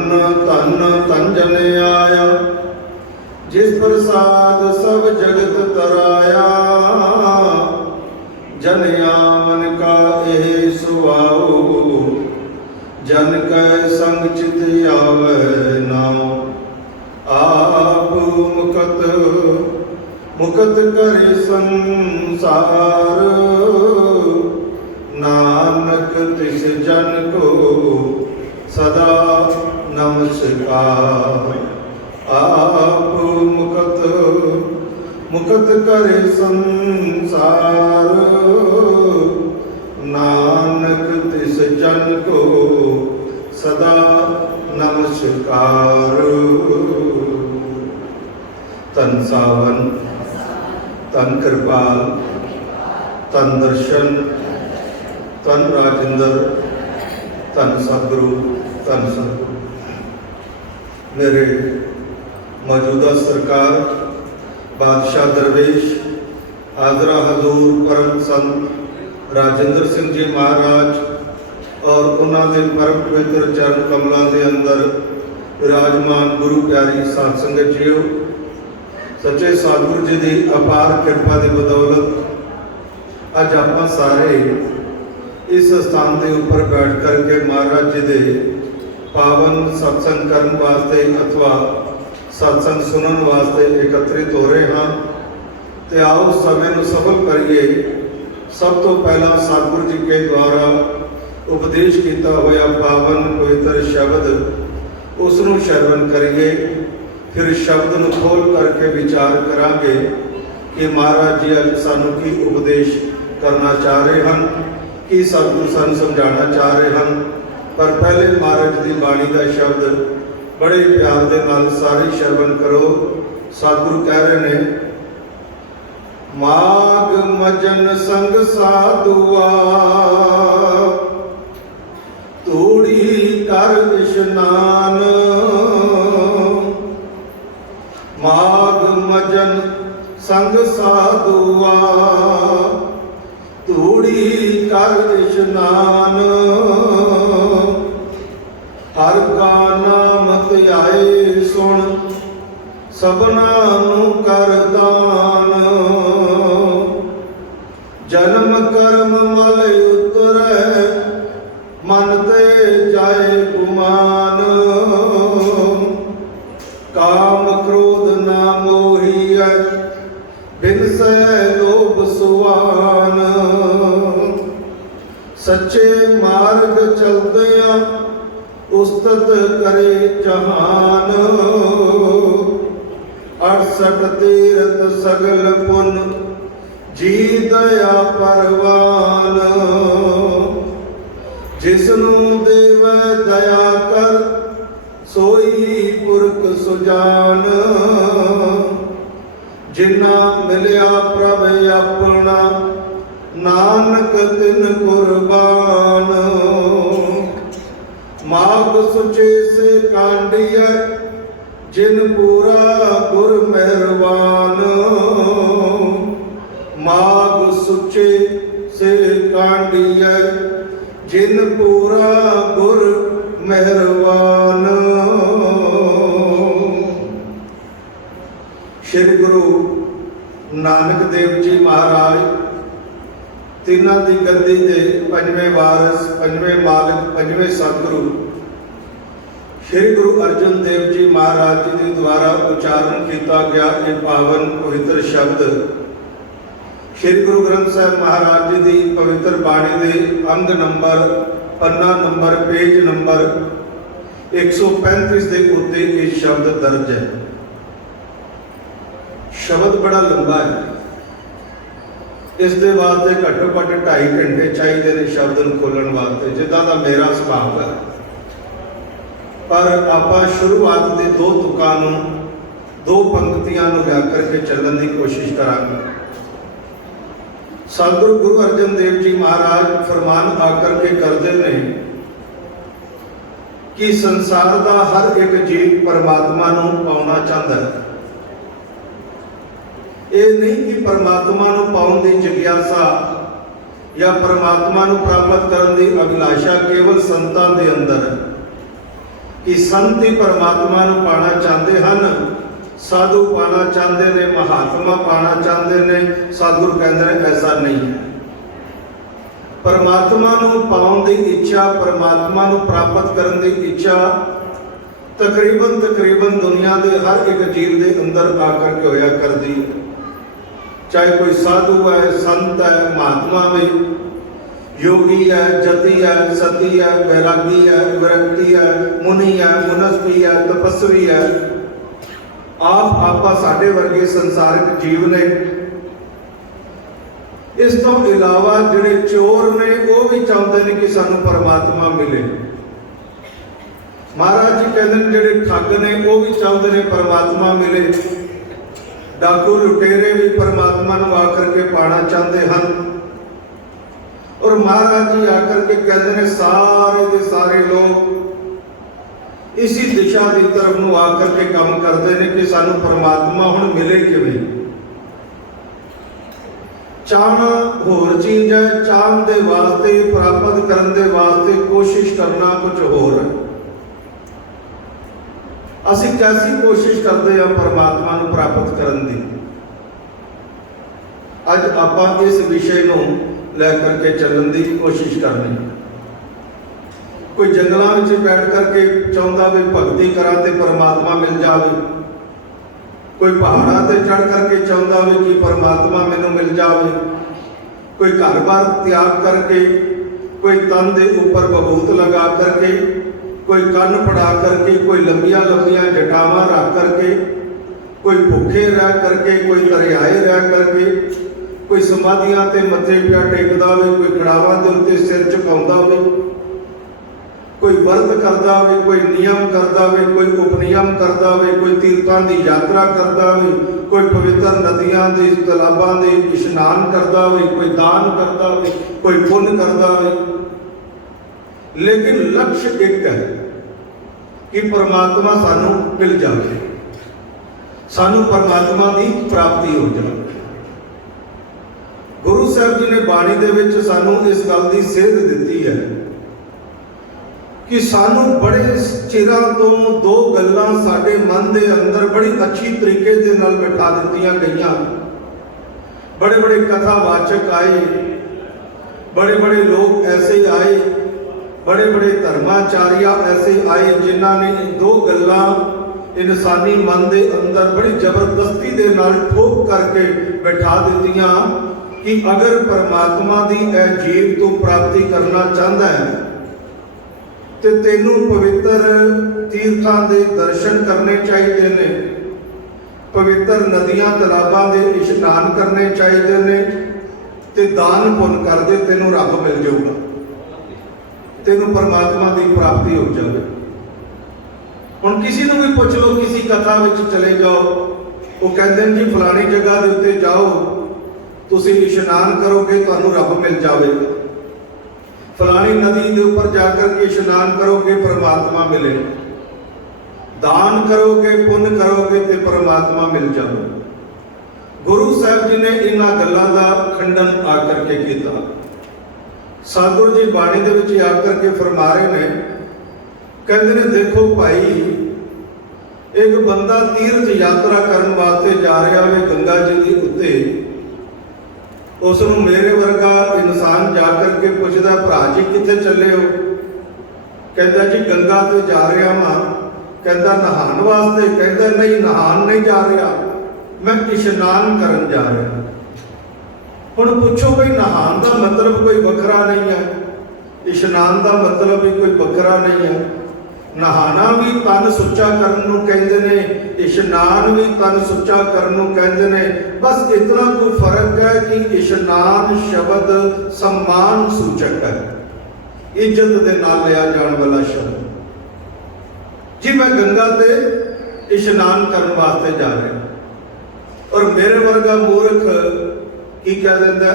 धन तंजन आया, जिस प्रसाद सब जगत तराया। जन आमन का एह सुआओ, जन कै संग चित आवे नाओ। आप मुकत मुकत करे संसार, नानक तिस जन को सदा नमस्कार। आप मुकत मुकत करे संसार, नानक तिस जन को सदा नमस्कार। तन सावन, तन कृपाल, तन दर्शन, तन राजेंद्र, तन सतगुरु, तन सतगुरु। मेरे मौजूदा सरकार बादशाह दरवेश आदरा हजूर परम संत राजेंद्र सिंह जी महाराज और उन्होंने परम पवित्र चरण कमलों के अंदर विराजमान गुरु प्यारी साध संगत जीओ, सच्चे सतगुरु जी की अपार कृपा की बदौलत अज आप सारे इस स्थान के ऊपर बैठ करके महाराज जी के पावन सत्संग करने वास्ते अथवा सत्संग सुनने वास्ते एकत्रित हो रहे हाँ। तो आओ समय को सफल करिए। सब तो पहला सतगुरु जी के द्वारा उपदेश किया हुआ पावन पवित्र शब्द उसनों श्रवण करिए, फिर शब्द को खोल करके विचार करांगे कि महाराज जी अज सानू की उपदेश करना चाह रहे हैं, कि सतगुरु सानू समझाना चाह रहे हैं। पर पहले महाराज की बाणी का शब्द बड़े प्यार के नाल सारे श्रवण करो। सतगुरु कह रहे ने, माग मजन संग साधुआ, तूड़ी कर इशनान। माग मजन संग साधुआ, तूड़ी कर इशनान। हर का नाम ध्याए सुन, सबना नू कर दान। जन्म कर्म मल उतरै, मन ते जाए गुमान। काम क्रोध ना मोहियै, बिनसै लोभ सुआन। सच्चे मार्ग चलदियां, उस्तत करे जहान। 68 तीरथ सगल पुन, जी दया परवान। जिसनू देव दया कर, सोई पुरख सुजान। जिन्ना मिलिया प्रभ अपना, नानक तिन कुर्बान। माग सुचे से कांडिय, जिन पूरा गुर मेहरबान। माग सुचे से कांडिय, जिन पूरा गुर मेहरबान। श्री गुरु नानक देव जी महाराज तिन्हां दी गद्दी दे पंजवें वारस, पंजवें मालिक, पंजवें सतगुरु श्री गुरु अर्जन देव जी महाराज जी के द्वारा उच्चारण किया गया ये पावन पवित्र शब्द श्री गुरु ग्रंथ साहब महाराज जी की पवित्र बाणी के अंग नंबर, पन्ना नंबर, पेज नंबर 135 के उत्ते ये शब्द दर्ज है। शब्द बड़ा लंबा है, इस दे वास्ते घट्टो घट्ट 2.5 घंटे चाहिए ने शब्द खोलने वास्ते, जिदा का मेरा सुभाव है। पर आप शुरुआत के 2 तुकां नूं, 2 पंक्तियां नूं लै करके चलने की कोशिश करांगे। सतगुरु गुरु अर्जन देव जी महाराज फरमान आकर के करते हैं कि संसार का हर एक जीव परमात्मा नूं पाउणा चाहता है। ये नहीं कि परमात्मा नूं पाउण दी जिग्यासा या परमात्मा नूं प्राप्त करने की अभिलाषा केवल संतां दे अंदर है। कि संत ही परमात्मा नूं पाना चाहते हैं, साधु पाना चाहते ने, महात्मा पाना चाहते ने। सतगुरु कहते हैं ऐसा नहीं है। परमात्मा नूं पाउण दी इच्छा, परमात्मा नूं प्राप्त करन दी इच्छा तकरीबन दुनिया के हर एक जीव के अंदर आकर के होया करती है। चाहे कोई साधु है, संत है, महात्मा में योगी है, जति है, सती है, वैरागी है, विरक्ति है, मुनि है, मुनस्वी है, तपस्वी है, आपा साडे वर्गे संसारिक जीव ने। इस तो इलावा जिहड़े चोर ने वो भी चाहते हैं कि सानू परमात्मा मिले। महाराज जी कहते हैं जिहड़े ठग ने वो भी चाहते हैं परमात्मा मिले। डाकू लुटेरे भी परमात्मा नूं आकर के पाना चाहते हैं। और महाराज जी आकर के कहते हैं सारे के सारे लोग इसी दिशा की तरफ नूं आकर के काम करते हैं कि सानू परमात्मा हुण मिले किवें। चाहना होर चीज है, चाहन दे वास्ते, प्राप्त करन दे वास्ते कोशिश करना कुछ होर है। असीं कैसी कोशिश करते हैं परमात्मा नूं प्राप्त करन दी। अज आपां इस विषय नूं लैकर के चलन की कोशिश करनी। कोई जंगलों में बैठ करके चाहता भी भगती करा ते परमात्मा मिल जाए। कोई पहाड़ों से चढ़ करके चाहता भी कि परमात्मा मैनू मिल जाए। कोई घर बार त्याग करके, कोई तन के ऊपर बबूत लगा करके, कोई कन्न पड़ा करके, कोई लंबिया लंबिया जटावां रख करके, कोई भूखे रह करके, कोई दरियाए रह करके, कोई समाधियां ते मत्थे पिया टेकदा होवे, कोई खड़ावां दे उत्ते सिर झुकाउंदा होवे, कोई व्रत करदा होवे, कोई नियम करदा होवे, कोई उपनियम करदा होवे, कोई तीर्थां दी यात्रा करदा होवे, कोई पवित्र नदियां दे तलाबां दे इशनान करदा होवे, कोई दान करदा होवे, कोई पुण्य करदा होवे। लेकिन लक्ष्य एक है कि परमात्मा सानू मिल जाए, सानू परमात्मा की प्राप्ति हो जाए। गुरु साहब जी ने बाणी दे विच सानू इस गल की सेध दी है कि सानू बड़े चिरां तो दो गल्लां साडे मन दे अंदर बड़ी अच्छी तरीके दे नाल बिठा दित्तियां गईयां। बड़े बड़े कथावाचक आए, बड़े बड़े लोग ऐसे आए, बड़े बड़े धर्माचार्य ऐसे आए जिन्हां ने दो गल्लां इंसानी मन दे अंदर बड़ी जबरदस्ती दे नाल ठोक करके बिठा दित्तियां कि अगर परमात्मा की यह जीव तू प्राप्ति करना चाहता है तो तेनू पवित्र तीर्थां दे दर्शन करने चाहिए ने, पवित्र नदियां तलाबां दे इशनान करने चाहिए ने, ते दान पुण्य कर दे, तेनू रब मिल जाऊगा, तेनू परमात्मा की प्राप्ति हो जाए। हुण किसी नूं भी पुछ लो, किसी कथा विच चले जाओ, वो कहते हैं जी फलानी जगह के उत्ते जाओ, तुसी इशनान करोगे तो रब मिल जाएगा। फलानी नदी के ऊपर जाकर के इशनान करोगे परमात्मा मिले, दान करोगे पुण्य करोगे तो परमात्मा मिल जाए। गुरु साहब जी ने इन्हां गल्लां दा खंडन आकर के किया। सतगुरु जी बाणी दे विच आकर के फरमा रहे ने, कहते ने देखो भाई, एक बंदा तीर्थ यात्रा करने वास्ते जा रहा है गंगा जी के उत्ते, उसनों मेरे वर्गा इंसान जाकर के पूछता भरा जी कितने चले हो? कहता जी गंगा तो जा रहा वा। कहता नहान वास्ते? कहता नहीं नहान नहीं जा रहा, मैं इशनान करन जा रहा। हुण पूछो भाई नहान का मतलब कोई वखरा नहीं है, इशनान का मतलब भी कोई वखरा नहीं है। नहाना भी तन सुच्चा करन नूं कहंदे ने, इशनान भी तन सुच्चा करन नूं कहंदे ने। बस इतना कोई फर्क है कि इशनान शब्द सम्मान सूचक है, इज्जत दे नाल लिया जाने वाला शब्द। जी मैं गंगा ते इशनान करने वास्ते जा रहा, और मेरे वर्गा मूर्ख की कह देता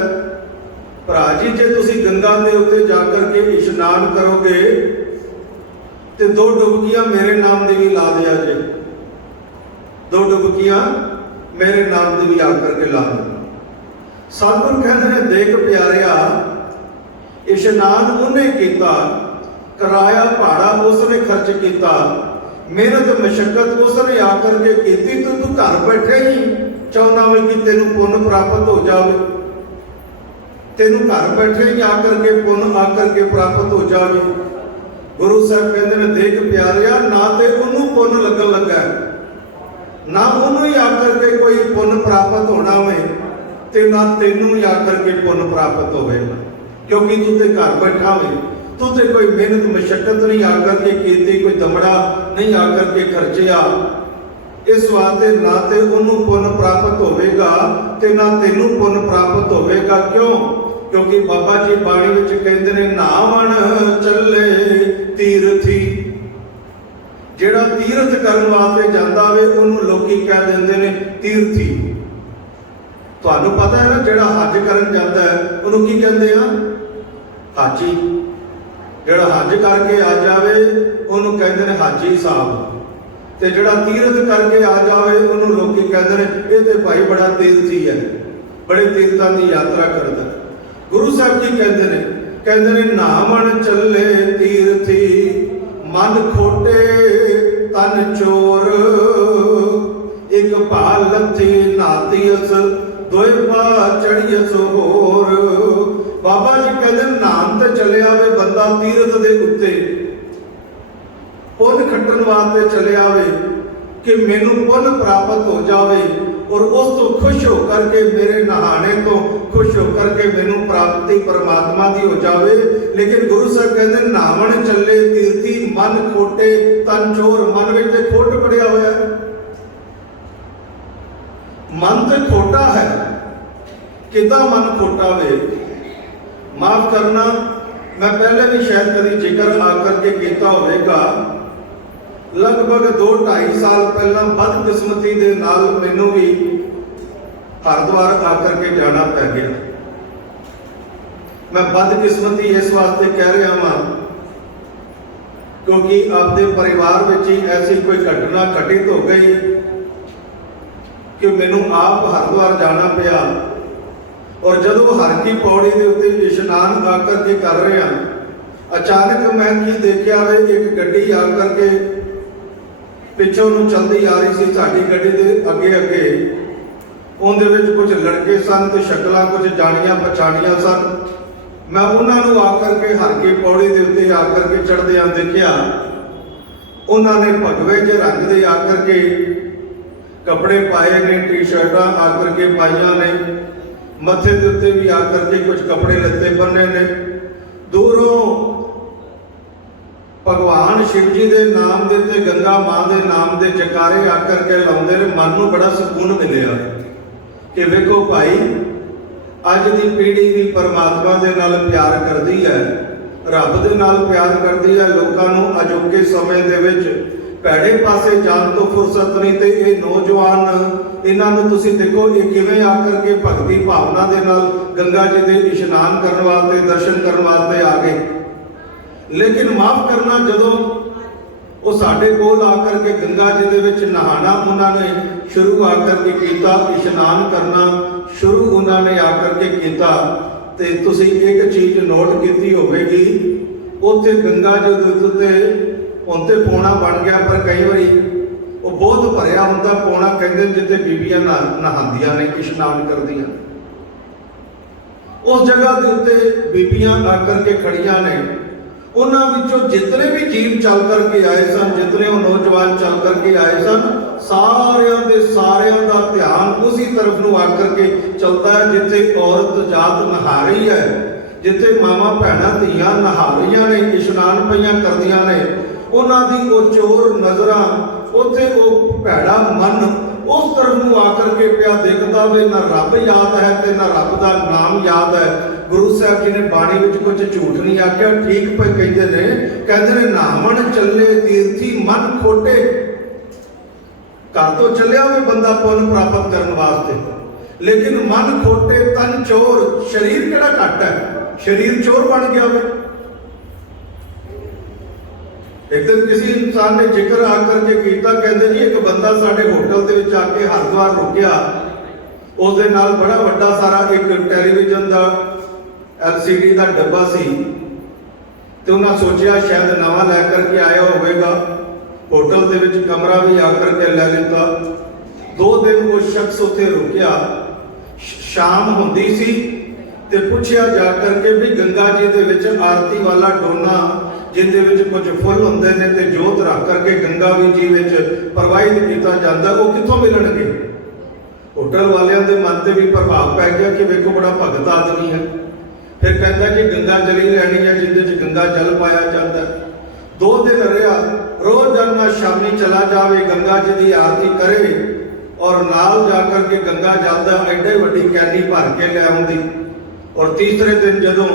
भरा जी जे तुसी गंगा के उत्ते जाकर के इशनान करोगे तो दो डुबकियां मेरे नाम की भी ला दिया जे, दो डुबकियां मेरे नाम की भी आकर के ला दो। सतगुरु कहते हैं देख प्यारिया, इशनान उन्हें किया किराया भाड़ा उसने खर्च किया, मेहनत मशक्कत उसने आकर के की, तो तू घर बैठे ही चाहना वे कि तेन पुण्य प्राप्त हो जाए, तेन घर बैठे ही आकर के पुण्य आकर के प्राप्त हो जाए। गुरु साहब कहते हैं देख प्यारिया, ना तो उन्होंने पुण्य लगन लगा, ना उन्होंने ही आकर के कोई पुण्य प्राप्त होना हो, ते ना तेनों ही आकर के पुण्य प्राप्त होगा, क्योंकि तू तो घर बैठा हो, तू तो कोई मेहनत मशक्कत नहीं आकर के की, कोई दमड़ा नहीं आकर के खर्चिया। इस वास्ते ना तो उन्होंने पुण्य प्राप्त होगा ते ना तेनों पुण्य प्राप्त होगा। क्यों? क्योंकि बाबा जी बाणी विच कहते हैं नावण चले तीरथी, जेड़ा तीरथ करन वास्ते जांदा वे उन्होंने लोकी कह देंदे ने तीरथी। तुहानू पता है ना, जेड़ा हज करन जांदा है उन्होंने की कहते हैं? हाजी। जेड़ा हज करके आ जाए उन्होंने कहते हैं हाजी साहब, ते जेड़ा तीरथ करके आ जाए उन्होंने लोकी कहते हैं ये तो भाई बड़ा तीरथी है, बड़े तीर्थां की यात्रा करता है। गुरु साहब की कहते हैं? कहते हैं नावण चले तीरथी, मन खोटे तन चोर, एक भाल लथी नातीअस, दोए पा चढ़ीअस होर। बाबा जी कहते नाम तो चले आवे बंदा तीरथ दे उत्ते, पुण्य खट्टन वास्ते चले आवे कि मैनू पुण्य प्राप्त हो जाए, और उस तो खुश होकर के मेरे नहाने तो खुश होकर के मैनू प्राप्ति परमात्मा की हो जाए। लेकिन गुरु साहब कहते नावण चले तीर्थी, मन खोटे तन चोर। मन में तो खोट पड़िया हुआ है, मन तो खोटा है, किदा मन खोटा वे? माफ करना, मैं पहले भी शायद कभी जिक्र आकर के किया होगा, लगभग 2-2.5 साल पहला बदकिस्मती दे नाल मैनू भी हरिद्वार आकर के जाना पै गया। मैं बदकिस्मती इस वास्ते कह रहा हाँ क्योंकि अपने परिवार में ही ऐसी कोई घटना घटित हो गई कि मैनू आप हरिद्वार जाना पिया। और जदों हर की पौड़ी के उत्ते इशनान आकर के कर रहे हैं, अचानक मैं की देखा वे एक गड्डी आकर के पिछों नूं चलती आ रही सी, साडी गड्डी दे अगे अगे उहदे विच कुछ लड़के सन तो शक्लां कुछ जानियां पछाणियां सन। मैं उन्होंने आकर के हर की पौड़ी के उत्ते आकर के चढ़दियां देखिया, उन्होंने भगवे जे रंग दे आकर के कपड़े पाए ने, टी शर्टां आकर के पाइया ने, मथे के उत्ते भी आकर के कुछ कपड़े लत्ते बने ने। दूरों भगवान शिव जी के नाम दे ते गंगा मां के नाम के जकारे आकर के लाउंदे ने। मन नूं बड़ा सुकून मिलिया कि वेखो भाई, अज की पीढ़ी भी परमात्मा के नाल प्यार करती है, रब के नाल प्यार करती है। लोगों नूं अजोके समय दे विच भैड़े पासे जान तो फुरसत नहीं, तो ये नौजवान इन्हां नूं तुसीं देखो ये किवें आकर के भगती भावना के नाल गंगा जी के इशनान करने वास्ते, दर्शन करने वास्ते आ गए। लेकिन माफ करना, जदों वो साडे कोल आकर के गंगा जी दे विच नहाना उन्होंने शुरू आकर के किया, इशनान करना शुरू उन्होंने आकर के किया, ते तुसीं एक चीज़ नोट की होगी, उत्थे गंगा जी दे उत्ते हुण ते पौना बन गया, पर कई बारी वो बहुत भरिया हुंदा पौना, कहते जिते बीबियां नहांदियां ने, इशनान करदियां। उस जगह के उत्ते बीबियां आकर के खड़ियां ने। उन्हां विचों जितने भी जीव चल करके आए सन, जितने वो नौजवान चल करके आए सन, सारियां दे सारियां दा ध्यान उसी तरफ नूं आकर के चलता है जिथे औरत जात नहा रही है, जिथे मामा भैणां धीआं नहा रही ने, इशनान पईयां करदियां ने। उन्हां दी वो चोर नज़रां, उत्थे वो भैड़ा मन उस तरफ नूं आकर के पिया देखदा वे, ना रब याद है ते ना रब दा नाम याद है। गुरु साहब जी ने बाणी विच कुछ झूठ नहीं आख्या, ठीक पे कहते ने नावण चले तीर्थी, मन खोटे। घर तो चलिया वे बंदा पुण्य प्राप्त करने वास्ते, लेकिन मन खोटे तन चोर। शरीर किहड़ा घट है, शरीर चोर बन गया वे। एक दिन किसी इंसान ने जिक्र आकर के किया, कहते जी एक बंदा साडे होटल के विच आके हरिद्वार रुकिया, उस दे नाल बड़ा वड्डा सारा एक टैलीविजन का LCD का डब्बा सी, तो उन्हें सोचा शायद नवा लैकर के आया होगा, होटल के विच कमरा भी आकर के लै लिता। 2 दिन वो शख्स उत्थे रुकिया, शाम होंदी सी ते पूछया जाकर के भी गंगा जी दे विच आरती वाला डोना जिंदे विच कुछ फुल हुंदे ने ते जोत रख करके गंगा जी विच प्रवाहित किया जाता, वो कित्थों मिलणगे। होटल वालियां दे मन ते भी प्रभाव पै गया कि वेखो बड़ा भगत आदमी है। फिर कहता कि गंगा जली लैनी है जिंदे च गंगा जल पाया जाता है। 2 दिन रहा, रोज जाना शामी चला जावे, गंगा जी की आरती करे और नाल जाकर के गंगा जल का एडे वड्डी कैनी भर के ले आउंदी। और तीसरे दिन जदों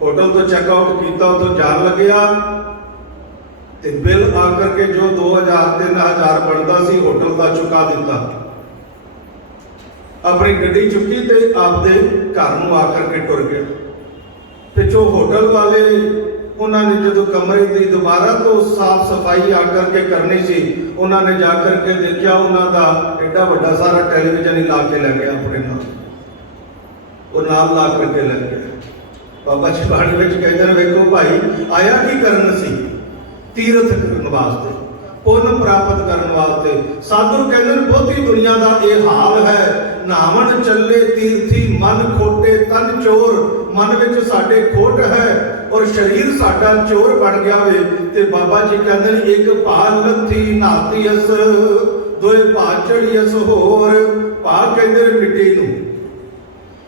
होटल तो चेकआउट किया तो जान लग्या ते बिल आकर के जो 2000-3000 बनता सी होटल का चुका दिता। अपनी गड्डी चुकी तो आपदे घर नूं आकर के टुर गए। पिछों होटल वाले उन्होंने जो कमरे की दोबारा तो साफ सफाई आकर के करनी सी, उन्होंने जाकर के देखा उन्होंने एडा वड्डा सारा टेलीविजन ही ला के लै गया अपने नाल, वो नाल ला करके लै गया। बाबा जी बाणी में कहते हैं वेखो भाई आया की करन सी, तीरथ करने वास्ते, पुण्य प्राप्त करने वास्ते। साधु कहते हैं बहुती दुनिया का यह हाल है, नहावन चले तीर्थी मन खोटे तन चोर। मन में साडे खोट है और शरीर साडा चोर बन गया वे। ते बाबा जी कहते हैं एक भाल लथी नहाती अस, दोए भा चढ़ी अस होर। भा कहते मिट्टी नूं,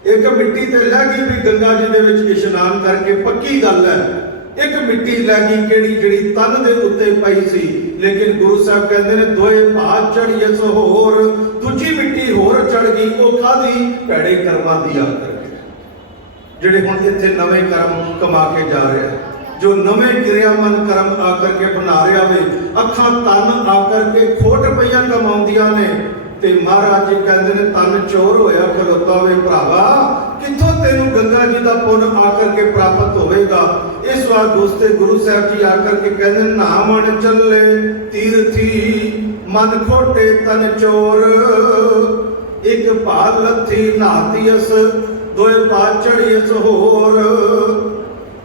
एक मिट्टी ते लह गई भी गंगा जी दे विच इशनान करके, पक्की गल है। एक मिट्टी लै गई किहड़ी जिहड़ी तन दे उत्ते पई सी, लेकिन गुरु साहब कहते हैं दोए भा चढ़ी अस होर। दूजी मिट्टी होर चढ़ गई, वो कादी भैड़े कर्मां दी आकर जिहड़े हुण इत्थे नवे कर्म कमा के जा रहे हैं, जो नवे क्रियामन कर्म आकर के बना रहा वे। अखां तन आकर के खोट पईयां कमाउंदियां ने ते महाराज जी कहते हैं तन चोर होया खलोता वे भरावा, कित्थों तेनों गंगा जी का पुण्य आकर के प्राप्त होएगा। इस वास्ते गुरु साहब जी आकर के कहते हैं नामन चले तीर्थी मन खोटे तन चोर। एक भाल लथी नहाती अस, दोए पा चढ़ी अस होर।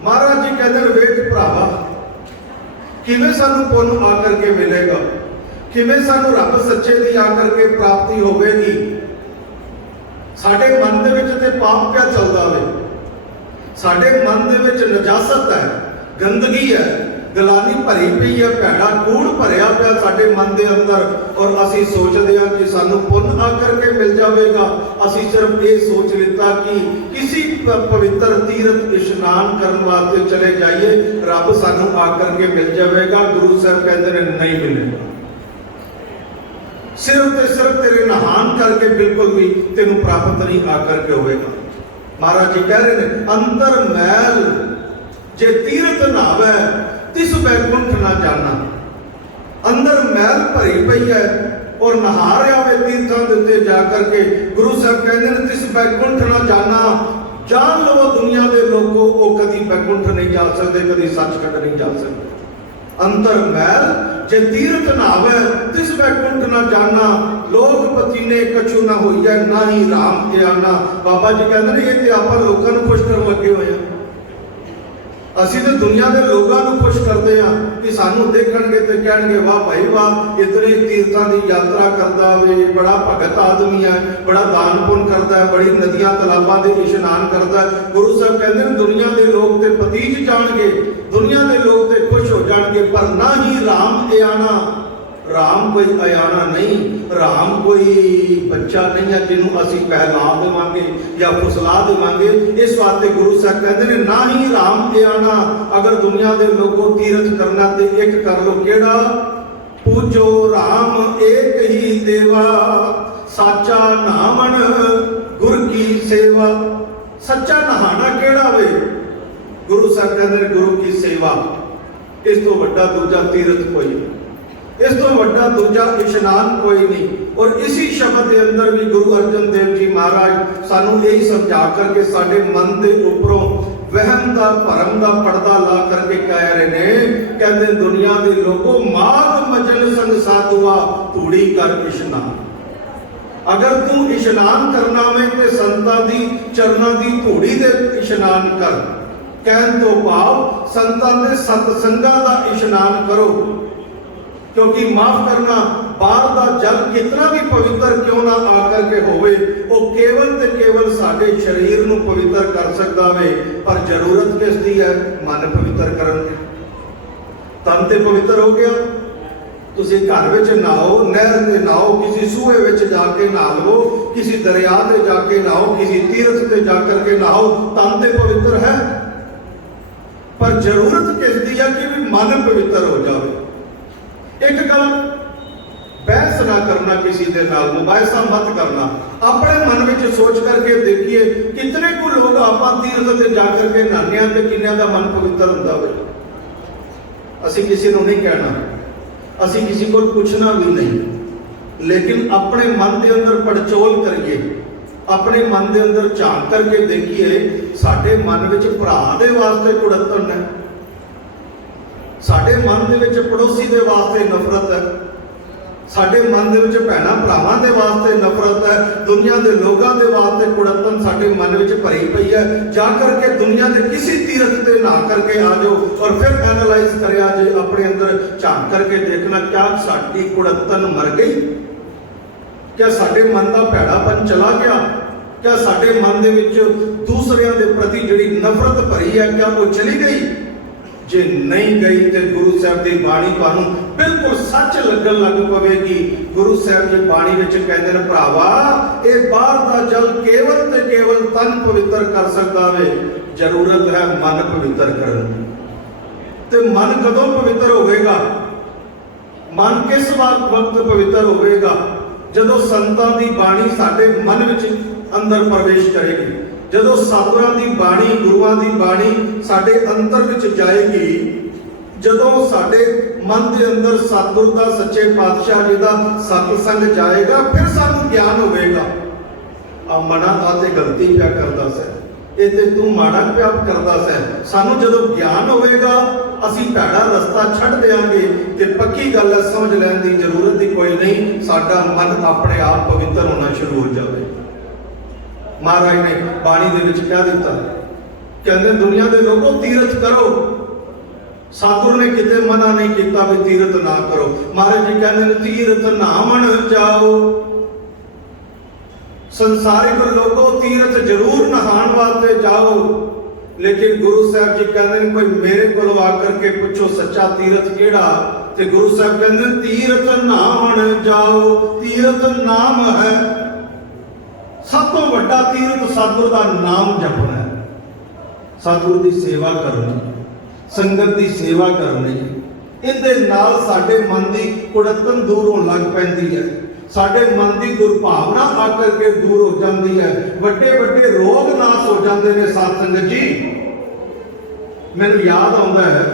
महाराज जी कहते हैं वेख भरावा किवें सानू पुण्य आकर के मिलेगा, किवें सानू रब सच्चे दी आकर के प्राप्ति होवेगी। साडे मन दे विच ते पाप क्या चलदा वे, साडे मन दे विच नजासत है, गंदगी है, गलानी भरी पई है, भैड़ा कूड़ भरिया पिया साडे मन दे अंदर। और असी सोचते हैं कि सानू पुण्य आकर के मिल जाएगा। असी सिर्फ ये सोच लेता कि किसी पवित्र तीर्थ इशनान करने वास्ते चले जाइए, रब सानू आकर के मिल जाएगा। गुरु साहब कहते हैं नहीं मिलेगा, सिर्फ तेरे नहान करके बिल्कुल भी तेन प्राप्त नहीं आकर के होगा। महाराज जी कह रहे हैं अंतर मैल जे तीर्थ नहावे तिस बैकुंठ ना जाना। अंदर मैल भरी पई है और नहा रहा वे तीर्थों के उत्ते जाकर के। गुरु साहब कहते हैं तिस बैकुंठ ना जाना। जान लो दुनिया के लोगों वो कभी बैकुंठ नहीं जा सकते, कभी सचखंड नहीं जा सकते। अंतर मैल जे तीर्थ नहावे तिस बैकुंठ ना जाना। लोग पतीने कछु ना होई है ना ही राम के आना। बाबा जी कहते हैं ये तो आप लोगों को खुश करने लगे हुए हैं। असी तो दुनिया के लोगों को खुश करते हैं कि सानू देखणगे तो कहणगे वाह भाई वाह इतने तीर्थों की यात्रा करता वे, बड़ा भगत आदमी है, बड़ा दान पुण्य करता है, बड़ी नदियां तलाबां दे इशनान करता है। गुरु साहब कहते हैं दुनिया के लोग तो पतीज जाणगे, दुनिया के लोग तो खुश हो जाएंगे, पर ना ही राम आना। राम कोई अयाना नहीं, राम कोई बच्चा नहीं है जिन्होंने असी पहला देवांगे या फुसला देवांगे। इस वास्ते गुरु साहब कहते हैं ना ही राम आना। अगर दुनिया के लोगों तीर्थ करना तो एक कर लो, केड़ा पूजो राम एक ही देवा, साचा नामन गुर की सेवा। सच्चा नहाना केड़ा वे? गुरु साहब कहते हैं गुरु की सेवा। इस तो बड़ा दूजा तीर्थ कोई नहीं, इस तो बड़ा दूजा इशनान कोई नहीं। और इसी शब्द के अंदर भी गुरु अर्जन देव जी महाराज सानू यही समझा करके साडे मन के उपरों वहम का भरम का पर्दा ला करके कह रहे ने, कहते दुनिया के लोगों माग मजल संग साधुआ धूड़ी कर इशनान। अगर तू इशनान करना में ते संतां दी चरणां दी धूड़ी दे इशनान कर। कहन तो भाव संतां दे सतसंगां दा इशनान करो, क्योंकि माफ करना बाहर का जल कितना भी पवित्र क्यों ना आकर के होवे, वो केवल ते केवल साडे शरीर नूं पवित्र कर सकदा वे, पर जरूरत किस दी है? मन पवित्र करन दी। तन ते पवित्र हो गया, तुसी घर विच नहाओ, नहर ते नहाओ, किसी सूहे विच जाके नहा लो, किसी दरिया ते जाके नहाओ, किसी तीर्थ ते जाकर के नहाओ, तन ते पवित्र है। पर जरूरत किस दी है कि भी मन पवित्र हो जाए। एक गल बहस ना करना, किसी के नाल मुबाहिसा मत करना, अपने मन में सोच करके देखिए कितने को लोग आप तीर्थ से जाकर के नहाने ते किन्नियां दा मन पवित्र हुंदा होवे। असीं किसी को नहीं कहना, असीं किसी को पूछना भी नहीं, लेकिन अपने मन के अंदर पड़चोल करिए, अपने मन के अंदर झांक करके देखिए साडे मन विच भरा दे वास्ते कुड़तन है, साडे मन दे विच पड़ोसी दे वास्ते नफरत है, साडे मन दे विच भैणां भरावां दे वास्ते नफरत है, दुनिया के लोगों के वास्ते कुड़तन साडे मन विच भरी पई है। जा करके दुनिया के किसी तीर्थ से नहा करके आ जाओ और फिर एनालाइज करिया जे अपने अंदर झांक करके देखना, क्या साडी कुड़तन मर गई? क्या साडे मन का भैड़ापन चला गया? क्या साडे मन दे विच दूसरिਆਂ दे प्रति जिहड़ी नफरत भरी है, क्या वो चली गई? जे नहीं गई तो गुरु साहब की बाणी तुहानूं बिल्कुल सच लगन लग पवेगी। गुरु साहब जी बाणी विच कहंदे ने, भरावा ये बाहर का जल केवल ते केवल तन पवित्र कर सकदा वे, जरूरत है मन पवित्र करन दी। ते मन कदों पवित्र होवेगा? मन किस वक्त पवित्र होवेगा? जदों संतां दी बाणी साडे मन विच अंदर प्रवेश करेगी, जदों सतगुरां दी बाणी, गुरुआं दी बाणी साडे अंतर विच जाएगी, जदों साडे मन के अंदर सतगुर दा सच्चे पातशाह जी दा सतसंग जाएगा, फिर सानूं ज्ञान होवेगा। आ मना दा ते गलती पिया करदा सै, ये ते तू माड़ा पिया करदा सै। सानूं जदों ज्ञान होवेगा असीं भैड़ा रस्ता छड्ड देंगे, ते पक्की गल है, समझ लैण दी जरूरत ही कोई नहीं, साडा मन अपने आप पवित्र होना शुरू हो जाए। महाराज ने बाणी दे विच कह दिता, कहते दुनिया के लोगों तीर्थ करो, सतगुर ने किते मना नहीं किया भी तीर्थ ना करो। महाराज जी कहते तीर्थ नावन जाओ, संसारिक लोगों तीर्थ जरूर नहाण वास्ते जाओ, लेकिन गुरु साहब जी कहते कोई मेरे को आकर के पूछो सच्चा तीर्थ केड़ा, ते गुरु साहब कहते तीर्थ नावन जाओ, तीर्थ नाम है। सब तो बड़ा तीर्थ सतगुर का नाम जपना है, सतगुर की सेवा करनी, संगत की सेवा करनी। इहदे नाल साडे मन की कुड़तन दूर होण लग पैंदी है, साडे मन की दुर्भावना आकर के दूर हो जाती है, वड्डे वड्डे रोग नाश हो जाते हैं। साध संगत जी, मैनूं याद आउंदा है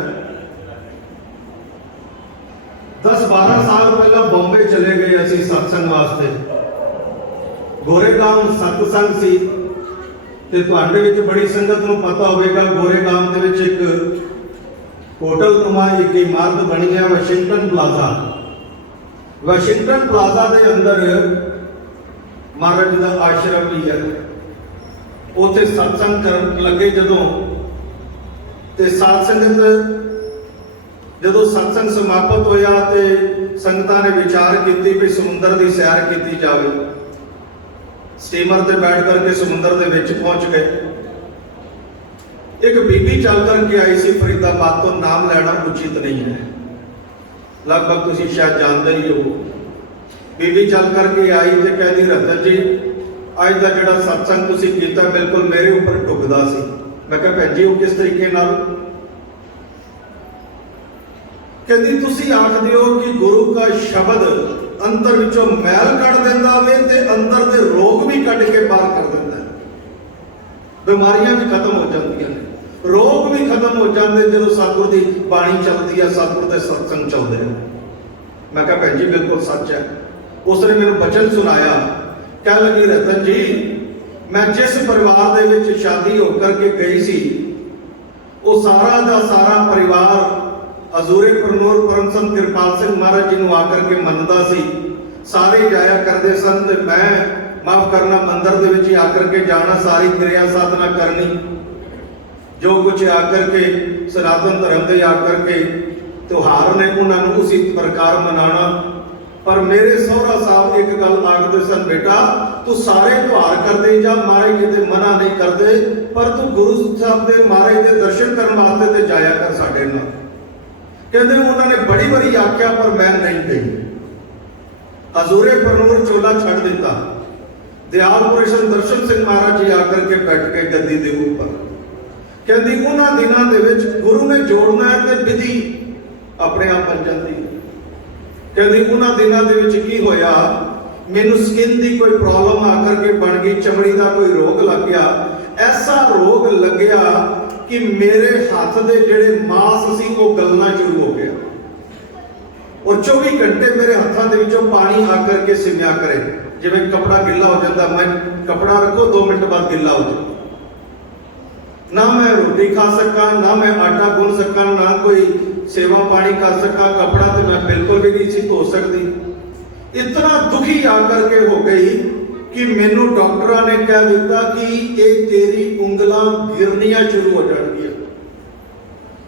10-12 साल पहला बॉम्बे चले गए असीं सत्संग वास्ते। गोरेगांव सत्संग सी, ते तुहाडे विच बड़ी संगत नूं पता होवेगा, गोरेगांव दे विच एक होटल नुमा एक इमारत बनी है, वाशिंगटन प्लाजा। वाशिंगटन प्लाजा दे अंदर महाराज जी दा आश्रम भी है। उत्थे सत्संग करन लगे जदों, ते साध संगत जदों सत्संग समाप्त होया ते संगतां ने विचार कीती भी समुंदर की सैर की जाए। स्टीमर से बैठ करके समुद्र के विच पहुंच गए। एक बीबी चल करके आई सी फरीदाबाद तो, नाम लेना उचित नहीं है, लगभग तुसीं शायद जानते ही हो। बीबी चल करके आई तो कहती रतन जी अज का जो सत्संग तुसीं कीता बिल्कुल मेरे ऊपर टुकदा सी। मैं कहा भैन जी वो किस तरीके नाल? कहती तुसीं आखदे हो कि गुरु का शब्द अंतर विचों मैल कढ़ देंदा वे ते अंदर दे रोग भी कढ़ के बाहर कर देंदा है, बीमारियां भी खत्म हो जांदियां ने, रोग भी खत्म हो जाते जदों सतगुर की बाणी चलती है, सतगुर के सत्संग चलते हैं। मैं कहा भैन जी बिल्कुल सच है। उसने मैनूं बचन सुनाया, कह लगी रतन जी मैं जिस परिवार दे विच शादी होकर के गई सी, वो सारा दा सारा परिवार अजूरे परनूर परम संत कृपाल सिंह महाराज जी नूं आकर के मनदा सी। सारे जाया करते सन ते मैं माफ करना मंदिर दे विच आकर के जाना, सारी क्रिया साधना करनी। जो कुछ आकर के सनातन धर्म के आकर के त्यौहार ने उन्होंने उसी प्रकार मनाना। पर मेरे सहुरा साहब एक गल आखते सन, बेटा तू सारे त्यौहार करते जा, महाराज किते मना नहीं करते, पर तू गुरु साहब के महाराज के दर्शन करने वास्ते ते जाया कर साडे नाल। कहते उन्होंने बड़ी बड़ी आख्या पर मैं नहीं गई। हजूरे परनूर चोला छड़ दिता। दयालपुर दर्शन सिंह महाराज जी आकर के बैठ के गद्दी के ऊपर कहती उन्होंने दिनों के विच गुरु ने जोड़ना है तो विधि अपने आप बन जाती है। कहती उन्होंने दिनों के विच की होया, मैनू स्किन की कोई प्रॉब्लम आकर के बन गई, चमड़ी का कोई रोग लग गया, ऐसा रोग लग गया कि मेरे हाथ के जेड़े मांस सी वो गलना शुरू हो गया और 24 घंटे मेरे हाथों के विचों पानी आकर के सिमया करे। जिवें कपड़ा गिला हो जाता, मैं कपड़ा रखो 2 मिनट बाद गिला हो जाए, ना मैं रोटी खा सका, ना मैं आटा गुन सका, ना कोई सेवा पानी कर सका, कपड़ा तो मैं बिल्कुल भी नहीं सी धो सकती। इतना दुखी आकर के हो गई कि मैनू डॉक्टर ने कह दिता कि ये तेरी उंगलां गिरनियां शुरू हो जाएंगी।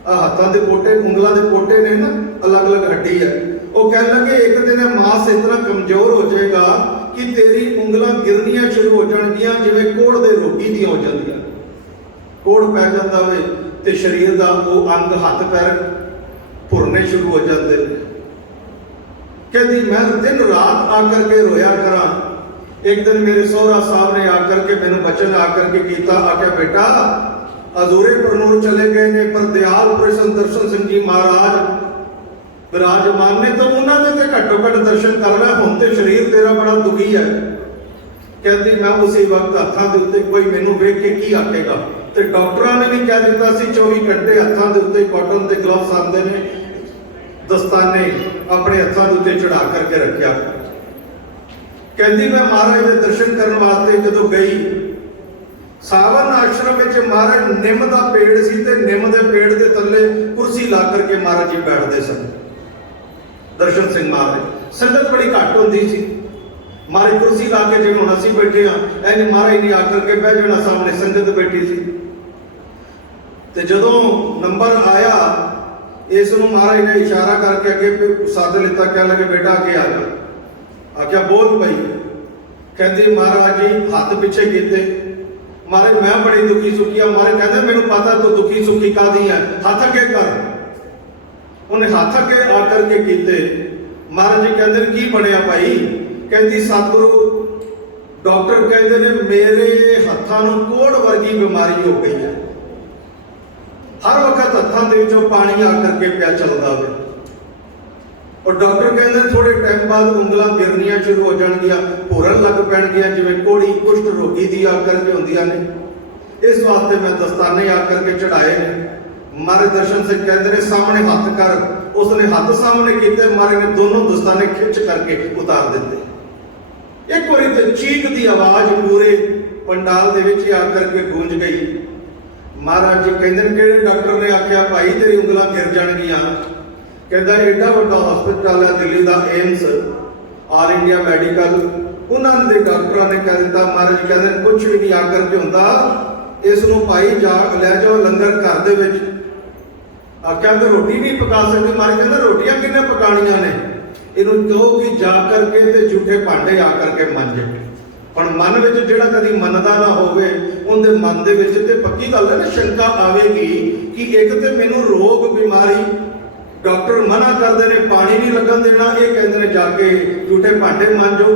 हाथों के पोटे, उंगलों के पोटे ने ना अलग अलग हड्डी है, वो कह लगे एक दिन मांस इतना कमजोर हो जाएगा कि तेरी उंगलां गिरनियां शुरू हो जाएंगियां, जिवें कोड़ दे रोगी दी हो जाती। कोड़ पै जाता होवे ते शरीर का वो अंग हाथ पैर भुरने शुरू हो जाते। कहती मैं दिन रात आकर के रोया करा। एक दिन मेरे सहुरा साहब ने आकर के मैनू बचन आकर के कीता, आख्या बेटा हजूरे परनूर चले गए ने, पर दयालपुर दर्शन सिंह जी महाराज विराजमान ने, तो उन्होंने तो घट्टो घट दर्शन करना, हुण ते शरीर तेरा बड़ा दुखी है। कहती मैं उसी वक्त हत्थों के उत्ते कोई मैनू वेख के की आखेगा, तो डॉक्टर ने भी कह दिता सी 24 घंटे हत्थों के उत्ते कॉटन के ग्लव्स आते हैं, दस्ताने अपने हत्थों के उत्ते चढ़ा करके रखा। कहती मैं महाराज के दर्शन करने वास्ते जो गई, सावन आश्रम में महाराज निम का पेड़ सी, ते निम के पेड़ के थले कुर्सी ला करके महाराज जी बैठते सन। दर्शन सिंह महाराज संगत बड़ी घट होती सी, महाराज कुर्सी ला के जिवें हुण असीं बैठे हाँ ऐ महाराज ने आकर के बह जाना, सामने संगत बैठी सी। ते जदों नंबर आया इस महाराज ने इशारा करके अगे सद लिता, कह लगे बेटा अगे आ जा। आख्या बोल भाई। कहती महाराज जी हाथ पीछे कीते, महाराज मैं बड़ी दुखी सुखी हाँ। महाराज कहते मैनू पता तू दुखी सुखी कादी है, हाथ अगे कर। उन्हें हाथ अगे आकर के कीते। महाराज जी कहते की बनया भाई? कहती सतगुरु डॉक्टर कहते ने मेरे हत्थों नूं कोड़ वर्गी बीमारी हो गई है, हर वक्त हत्थों के विचों पानी आकर के पिया चलता हो, और डॉक्टर कहते थोड़े टाइम बाद उंगलां गिरनियां शुरू हो जाएगियां, भुरन लग पैणगियां, जिवें कोड़ी कुष्ठ रोगी दी आकर के होंदियां ने। इस वास्ते मैं दस्ताने आकर के चढ़ाए ने। महाराज दर्शन सिंह कहते ने सामने हाथ कर। उसने हाथ सामने किए, महाराज ने दोनों दस्ताने खिंच करके उतार दिते। एक बारी तो चीख की आवाज पूरे पंडाल दे विच आकर के गूंज गई। महाराज जी कहते किहड़े डॉक्टर ने आख्या भाई तेरी उंगलां गिर जाणगियां? कहता एडा वड्डा हॉस्पिटल है दिल्ली का एम्स ऑल इंडिया मेडिकल, उन्होंने डॉक्टर ने कह दिता। महाराज कहते कुछ भी नहीं आकर के होंदा, इसनूं भाई जा लै जाओ लंगर घर दे विच। आख्या तो रोटी नहीं पका सकती। महाराज कहते रोटियां किन्ने पकाणियां ने? इनू कहो कि जा करके ते झूठे भांडे आकर के मांजे। पण मन विच जिहड़ा कदी मनदा ना होवे उहदे मन दे विच ते पक्की गल है ना शंका आवेगी कि एक ते मैनू रोग बीमारी डॉक्टर मना करते हैं, पानी नहीं लगन देना, ये कहते हैं जाके झूठे भांडे मांजो।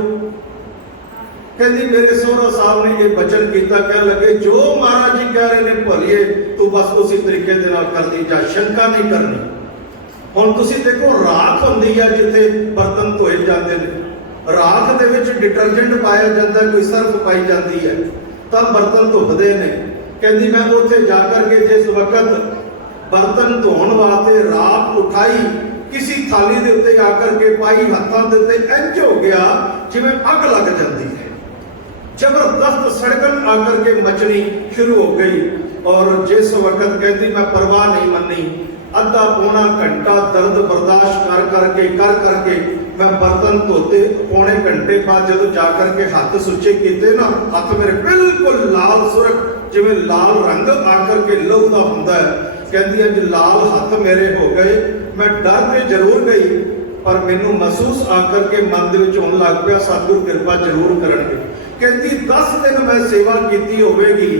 कहती मेरे सोहरा साहब ने यह वचन किया, कह लगे जो महाराज जी कह रहे हैं भलिए तू बस उसी तरीके से कर दी जा, शंका नहीं करनी। हुण तुसीं देखो राख हुंदी है जिथे बर्तन धोए जाते हैं, राख दे विच डिटर्जेंट पाया जाता है, कोई सर्फ पाई जाती है, तब बर्तन धुपदे ने। कहती मैं उत्थे जाकर के जिस वक्त बर्तन धोने वास्ते राख उठाई, किसी थाली के उत्ते आकर के पाई, हाथों के उत्ते इंज हो गया जिवें अग लग जाती है, जबरदस्त सड़कन आकर के मचनी शुरू हो गई। और जिस वक्त कहती मैं परवाह नहीं मनी, अद्धा पौना घंटा दर्द बर्दाश्त कर करके मैं बर्तन धोते, पौने घंटे बाद जो जाकर के हाथ सुचे किए ना, हाथ मेरे बिल्कुल लाल सुरख जिवें लाल रंग आकर के लहू का हुंदा है। कहती अज लाल हाथ मेरे हो गए, मैं डर के जरूर गई पर मैनू महसूस आकर के मन दे विच होण लग पिया सतगुरु कृपा जरूर करनगे। कहती 10 दिन मैं सेवा की होवेगी,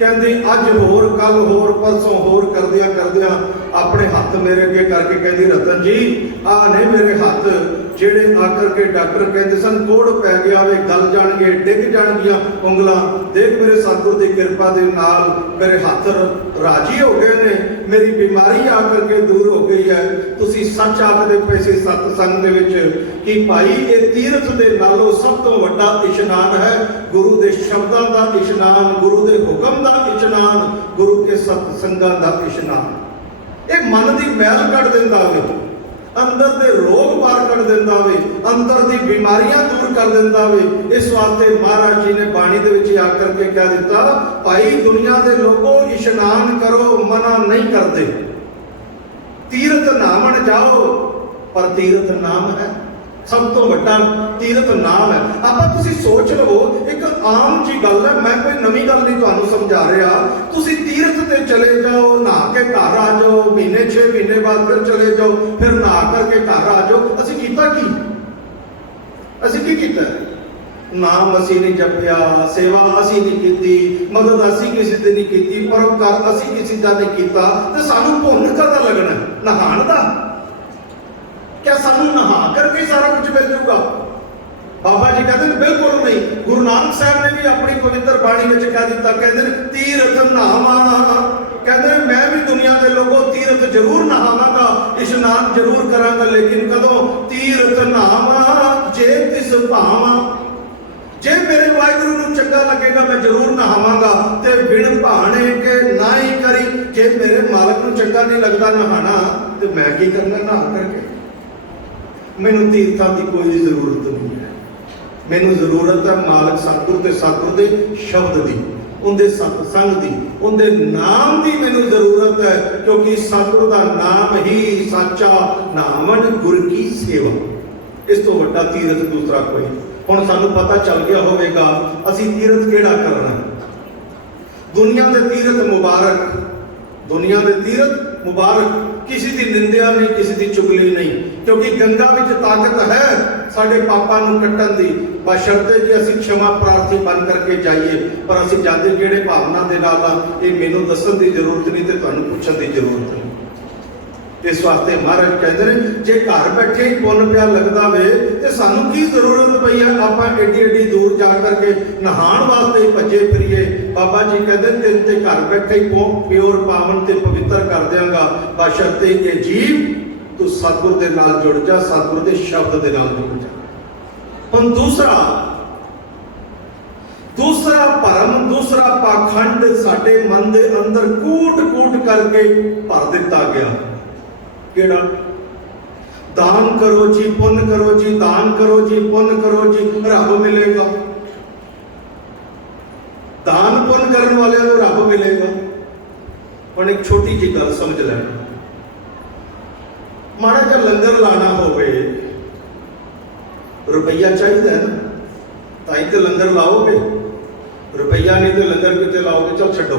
कहती अज होर कल होर परसों होर करदियां करदियां अपने हाथ मेरे अगे करके कहती रतन जी आ ने मेरे हाथ जेड़े आकर के डॉक्टर कहते सन कोड़ पै गया वे गल जाणगे डिग जाणगियां उंगलां, देख मेरे सतगुर की कृपा दे नाल मेरे हाथ राजी हो गए ने, मेरी बीमारी आकर के दूर हो गई है। तुसी सच आखदे पए सी सतसंग दे विच कि भाई ये तीरथ दे नालों सब तो वड्डा इशनान है गुरु दे शब्दां दा इशनान, गुरु दे हुक्म दा इशनान, गुरु के सतसंगां दा इशनान। ये मन की मैल कढ़ दिंदा वे, अंदर दे रोग पार कर दिंदा वे, अंदर दी बीमारियां दूर कर दिंदा वे। इस वास्ते महाराज जी ने बाणी दे विच आकर के कह दिता भाई दुनिया दे लोगों इशनान करो, मना नहीं करते, तीरथ नामन जाओ, पर तीरथ नाम है सब तो वड्डा तीरथ नाम है। आप तुसी सोच लो एक आम जी गल है, मैं कोई नवी गल नहीं तुहानू समझा रहा। तुसी तीरथ ते चले जाओ, नहा के घर आ जाओ, महीने 6 महीने बाद फिर चले जाओ, फिर नहा करके घर आ जाओ। असी कीता की? असी की कीता? नाम असी नहीं जपिया, सेवा असी नहीं की, मदद असी किसी की नहीं की, परोपकार असी किसी का नहीं किया, तो सानू पुण्य कदा लगना नहाण दा? क्या सानू नहा करके सारा कुछ मिल जाऊगा? बाबा जी कहते हैं बिल्कुल नहीं। गुरु नानक साहब ने भी अपनी पवित्र बाणी में कह दिता, कहते तीरथ नहावा, कहते मैं भी दुनिया के लोगों तीरथ जरूर नहावांगा, इशनान जरूर करांगा, लेकिन कदों? तीरथ नहावा जे तिस भावा, जे मेरे वाहिगुरू नूं चंगा लगेगा मैं जरूर नहावांगा, ते बिन भाणे के ना ही करी। जे मेरे मालक नूं चंगा नहीं लगता नहाना तो मैं की करना नहा करके? मैनू तीर्थां की कोई जरूरत नहीं है, मैनू जरूरत है मालक सतगुर ते सतगुर दे शब्द की, उनके सतसंग की, उनके नाम की मैनू जरूरत है, क्योंकि सतगुर का नाम ही सच्चा नामन गुर की सेवा। इस तो वड्डा तीरथ दूसरा कोई। हुण सानू पता चल गया होवेगा असी तीरथ केड़ा करना। दुनिया के तीरथ मुबारक, दुनिया के तीरथ मुबारक, किसी की निंदिया नहीं, किसी की चुगली नहीं, क्योंकि गंगा में ताकत है साढ़े पापा नूं कट्टण दी, बशर्ते कि असीं क्षमा प्रार्थी बन करके जाइए। पर असीं जाते किहड़े भावना दे नाल आ, ये मैनूं दस्सण दी जरूरत नहीं, तो तुहानूं पुछण दी जरूरत नहीं। इस वास्ते महाराज कहते हैं जे घर बैठे ही पुण्य पिया लगता वे तो सानू की जरूरत पई है आप एडी एडी दूर जा करके नहाण वास्ते ही भजे फिरीए। बाबा जी कहते तेन ते घर बैठे ही प्योर पावन ते पवित्र कर देंगा, बशर्ते ये जीव तू सतगुर दे नाल जुड़ जा, सतगुर दे शब्द दे नाल जुड़ जा। हुण दूसरा भरम, दूसरा पाखंड साडे मन दे अंदर कूट कूट करके भर दिता गया। केड़ा? दान करो जी पुण्य करो जी, दान करो जी पुण्य करो जी, रब मिलेगा। दान पुण्य करने वाले को रब मिलेगा। पर एक छोटी जी गल समझ लेना, माड़ा जा लंगर लाना होवे रुपया चाहिए है ना, ताई तो लंगर लाओगे, रुपया नहीं तो लंगर कितने लाओगे? चल छड्डो।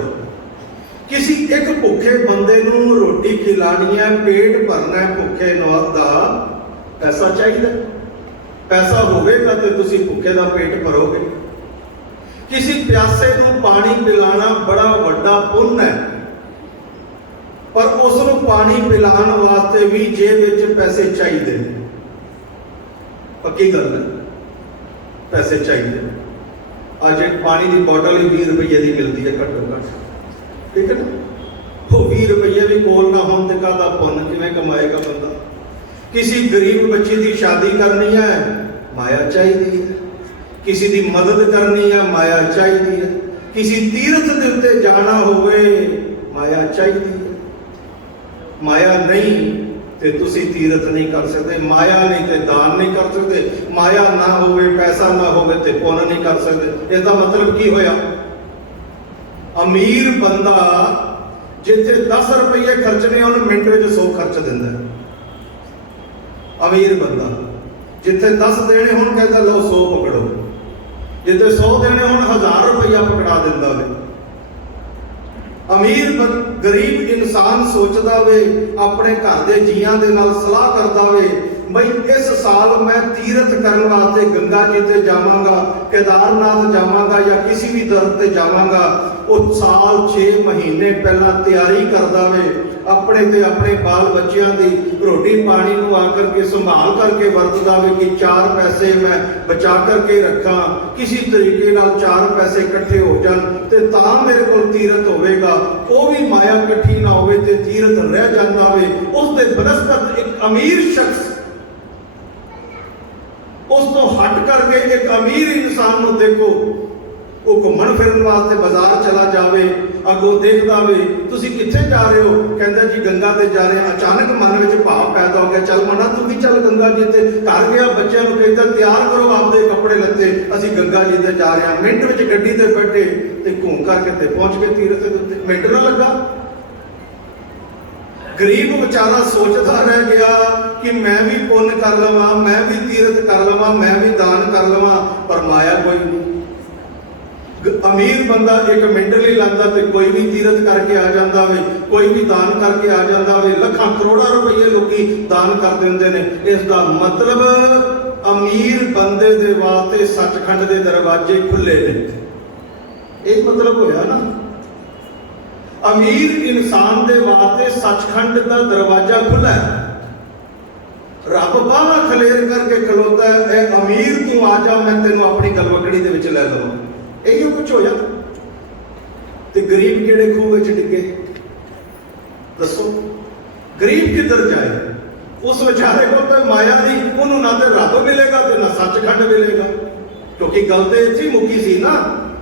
किसी एक भुखे बंदे नूं रोटी खिलानी है, पेट भरना है, भुखे दा पैसा चाहिए, पैसा होगा तो तुसी भुखे का पेट भरोगे। किसी प्यासे नूं पानी पिलाना बड़ा वड्डा पुण्य है, पर उसनूं पानी पिलाने वास्ते भी जेब विच पैसे चाहिए। पक्की गल है, पैसे चाहिए। अज एक पानी की बोतल ही 20 रुपये की मिलती है घट्टो घट्ट, ठीक है ना? वो 20 रुपये भी कोल ना हो तो कहता पुण्य किवें कमाएगा बंदा? किसी गरीब बच्चे की शादी करनी है, माया चाहिए। किसी की मदद करनी है, माया चाहिए। किसी तीर्थ के उत्ते जाना होवे, माया चाहिए। माया नहीं तो तुसी तीर्थ नहीं कर सकते, माया नहीं तो दान नहीं कर सकते, माया ना होवे पैसा ना होवे तो पुण्य नहीं कर सकते। इसका मतलब की होया? अमीर बंदा जिथे 10 रुपये खर्चने उन्हें मिनट में 100 खर्च देंदा है। अमीर बंदा जिथे 10 देने हों कहता लो 100 पकड़ो, जिथे 100 देने हों 1000 रुपया पकड़ा देंदा है। गरीब इंसान सोचता वे अपने घर के जियां दे नाल सलाह करता वे बई इस साल मैं तीरथ करने वास्ते गंगा जी ते जावांगा, केदारनाथ जावांगा या किसी भी दर ते जावांगा। वो साल 6 महीने पहला तैयारी करता वे अपने ते अपने बाल बच्चों की रोटी पानी को आकर के संभाल करके वरतदा वे कि 4 पैसे मैं बचा करके रखा, किसी तरीके नाल 4 पैसे इकट्ठे हो जान ते तां मेरे को तीरथ होवेगा। वो भी माया इकट्ठी ना होवे ते तीरथ रह जाता वे। उस दे बनस्पत एक अमीर शख्स उस तो हट करके एक अमीर इंसान को देखो, वो घूमन फिरन वास्ते बाजार चला जावे, अगों देखदा वे तुसी कित्थे जा रहे हो, कहंदा जी गंगा ते जा रहे हैं। अचानक मन में भाव पैदा हो गया, चल मना तू भी चल गंगा जी ते। घर गया बच्चों को कहता तैयार करो आपके कपड़े लत्ते, असी गंगा जी ते जा रहे हैं। मिनट में गड्डी ते बैठे ते घूम करके ते पहुंच गए तीरथ के उत्ते, मिनट ना लगा। गरीब बेचारा सोचता रह गया कि मैं भी पुण्य कर लवां, मैं भी तीरथ कर लवां, मैं भी दान कर लवां, पर माया कोई नहीं। अमीर बंदा एक मिनट नहीं लाता तो कोई भी तीरथ करके आ जाता वे, कोई भी दान करके आ जाता वे। लाखां करोड़ां रुपये लोग दान कर देंदे ने। इसका मतलब अमीर बंदे दे वास्ते सचखंड के दरवाजे खुले ने, ये मतलब होया ना। अमीर इंसान दे वास्ते सचखंड का दरवाजा खुला है। रब बाहर खलेर करके खलोता है, ए अमीर तू आ जा, मैं तेन अपनी गलवकड़ी दे विच लै लवां। यही कुछ होया। ते गरीब किहड़े खूह विच डिगे दसो, गरीब किधर जाए? उस बेचारे को तो माया दी उन्होंने ना तो रब मिलेगा तो ना सचखंड मिलेगा। क्योंकि गल तो इत्थे मुकी सी ना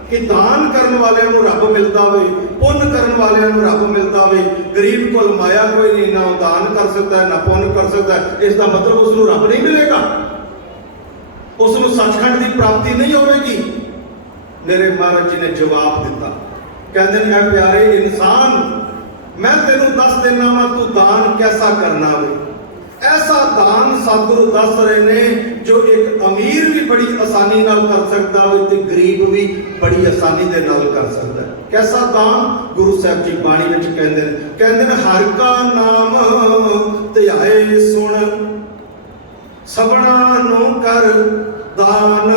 कि दान करने वाले रब मिलता वे, पुण्य करने वाले रब मिलता वे। गरीब को माया कोई नहीं, ना दान कर सकता है ना पुण्य कर सकता है। इसका मतलब उसको रब नहीं मिलेगा, उसको सचखंड की प्राप्ति नहीं होगी। मेरे महाराज जी ने जवाब दिता, कहते हैं प्यारे इंसान, मैं तेनों दस देना वा तू दान कैसा करना वे। ऐसा दान सतगुरु दस रहे ने जो एक अमीर भी बड़ी आसानी नाल कर सकता हो ते गरीब भी बड़ी आसानी दे नाल कर सकता है। कैसा दान? गुरु साहब जी बाणी विच कहंदे ने हर का नाम ध्याए सुन, सबना नूं कर दान।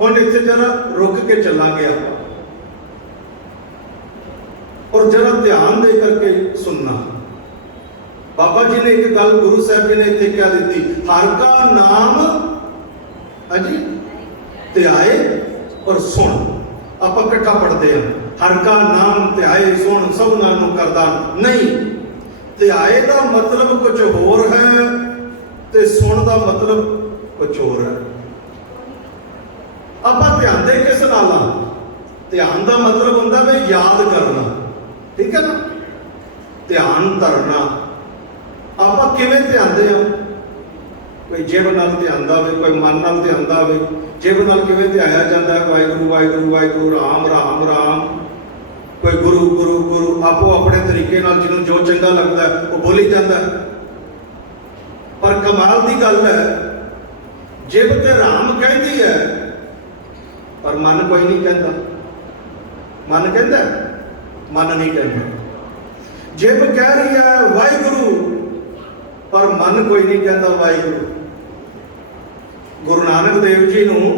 हुण इत्थे जरा रुक के चलांगे आपां और जरा ध्यान दे करके सुनना। बाबा जी ने एक गल गुरु साहब जी ने इत्थे क्या दी, हर का नाम हाजी ध्याए और सुन। आप इकट्ठा पढ़ते हैं, हर का नाम ध्याए सुन सबना नूं कर दान। नहीं, ध्याए का मतलब कुछ होर है ते सुन का मतलब कुछ होर है। आप ध्यान दे किस नाल? ध्यान का मतलब होंदा वे याद करना, ठीक है ना, ध्यान धरना। आप किवें ध्यान दे? कोई जिभ नाल ध्यान वे, कोई मन नाल ध्यान वे। जिभ नाल किवें ध्याया जाता है? वाहिगुरू वाहिगुरू वाहिगुरू, राम राम राम। कोई गुरु गुरु गुरु, आपो अपने तरीके नाल जिन्होंने जो चंगा लगता है वो बोली जाता है। पर कमाल की गल है, जिभ ते राम कहती है पर मन कोई नहीं कहता। मन कहता, मन नहीं कहता। जिभ कह रही है वाहिगुरू पर मन कोई नहीं कहता वाहिगुरू। गुरु नानक देव जी नूं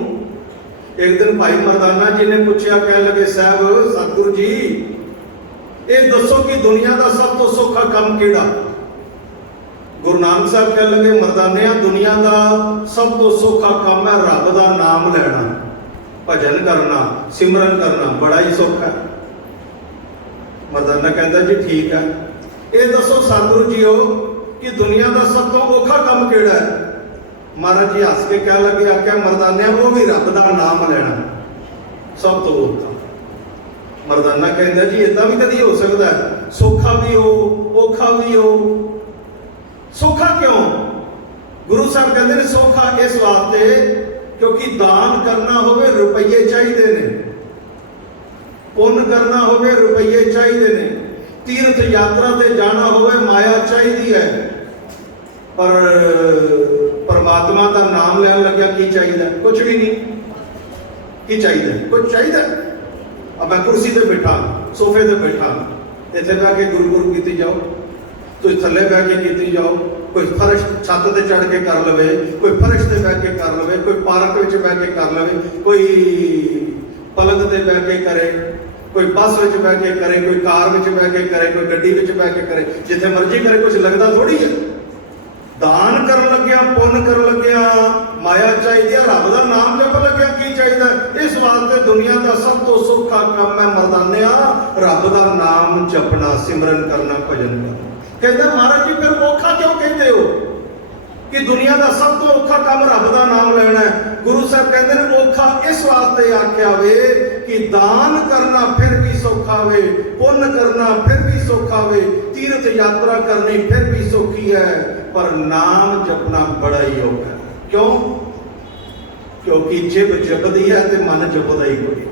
एक दिन भाई मरदाना जी ने पूछा, कह लगे साहब सतगुरु जी ये दसो कि दुनिया का सब तो सौखा काम केड़ा? गुरु नानक साहब कह लगे मरदानिया दुनिया का सब तो सौखा काम है रब का नाम लेना, भजन करना, सिमरन करना, बड़ा ही सौखा है। मरदाना कहता जी ठीक है, ये दसो सतगुरु जी हो कि दुनिया का सब तो औखा काम केड़ा है? महाराज जी हस के कह लगे, आख्या मरदानिया वो भी रब का नाम लेना सब तो औखा। मरदाना कहता जी इदा भी कभी हो सकता है, सौखा भी हो औखा भी हो। सौखा क्यों? गुरु साहब कहते हैं सौखा इस वास्ते क्योंकि दान करना होवे रुपये चाहिए ने, पुण्य करना होवे रुपये चाहिए ने, तीर्थ यात्रा से जाना होवे माया चाहिए है, पर परमात्मा का नाम लेन लग्या की चाहिए? कुछ भी नहीं। की चाहिए? कुछ चाहिए? अब मैं कुर्सी पे बैठा सोफे ते बैठा इत्थे बह के गुरु की जाओ, कोई थले बह के की जाओ, कोई फर्श छत ते चढ़ के कर लवे, कोई फर्श ते बह के कर लवे, कोई पार्क विच बह के कर लवे, कोई पलंग ते बह के करे, कोई बस विच बह के करे, कोई कार विच बह के करे, कोई गड्डी विच बह के करे, जिथे मर्जी करे। कुछ लगता थोड़ी है। दान कर लग्या, पुण्य कर लग्या, माया चाहिए, रब का नाम जप लग्या, की चाहिए? इस वास्ते दुनिया का सब तो सौखा काम है मरदानिया रब का नाम जपना, सिमरन करना, भजन करना। कहते महाराज जी फिर औखा क्यों कहते हो कि दुनिया का सब तो औखा काम रब का नाम लेना है? गुरु साहब कहते हैं औखा इस वास्ते आख्या वे कि दान करना फिर भी सौखा वे, पुण्य करना फिर भी सौखा वे, तीर्थ यात्रा करनी फिर भी सौखी है, पर नाम जपना बड़ा ही औखा है। क्यों? क्योंकि जिब जपदी है तो मन जपदा ही कोई,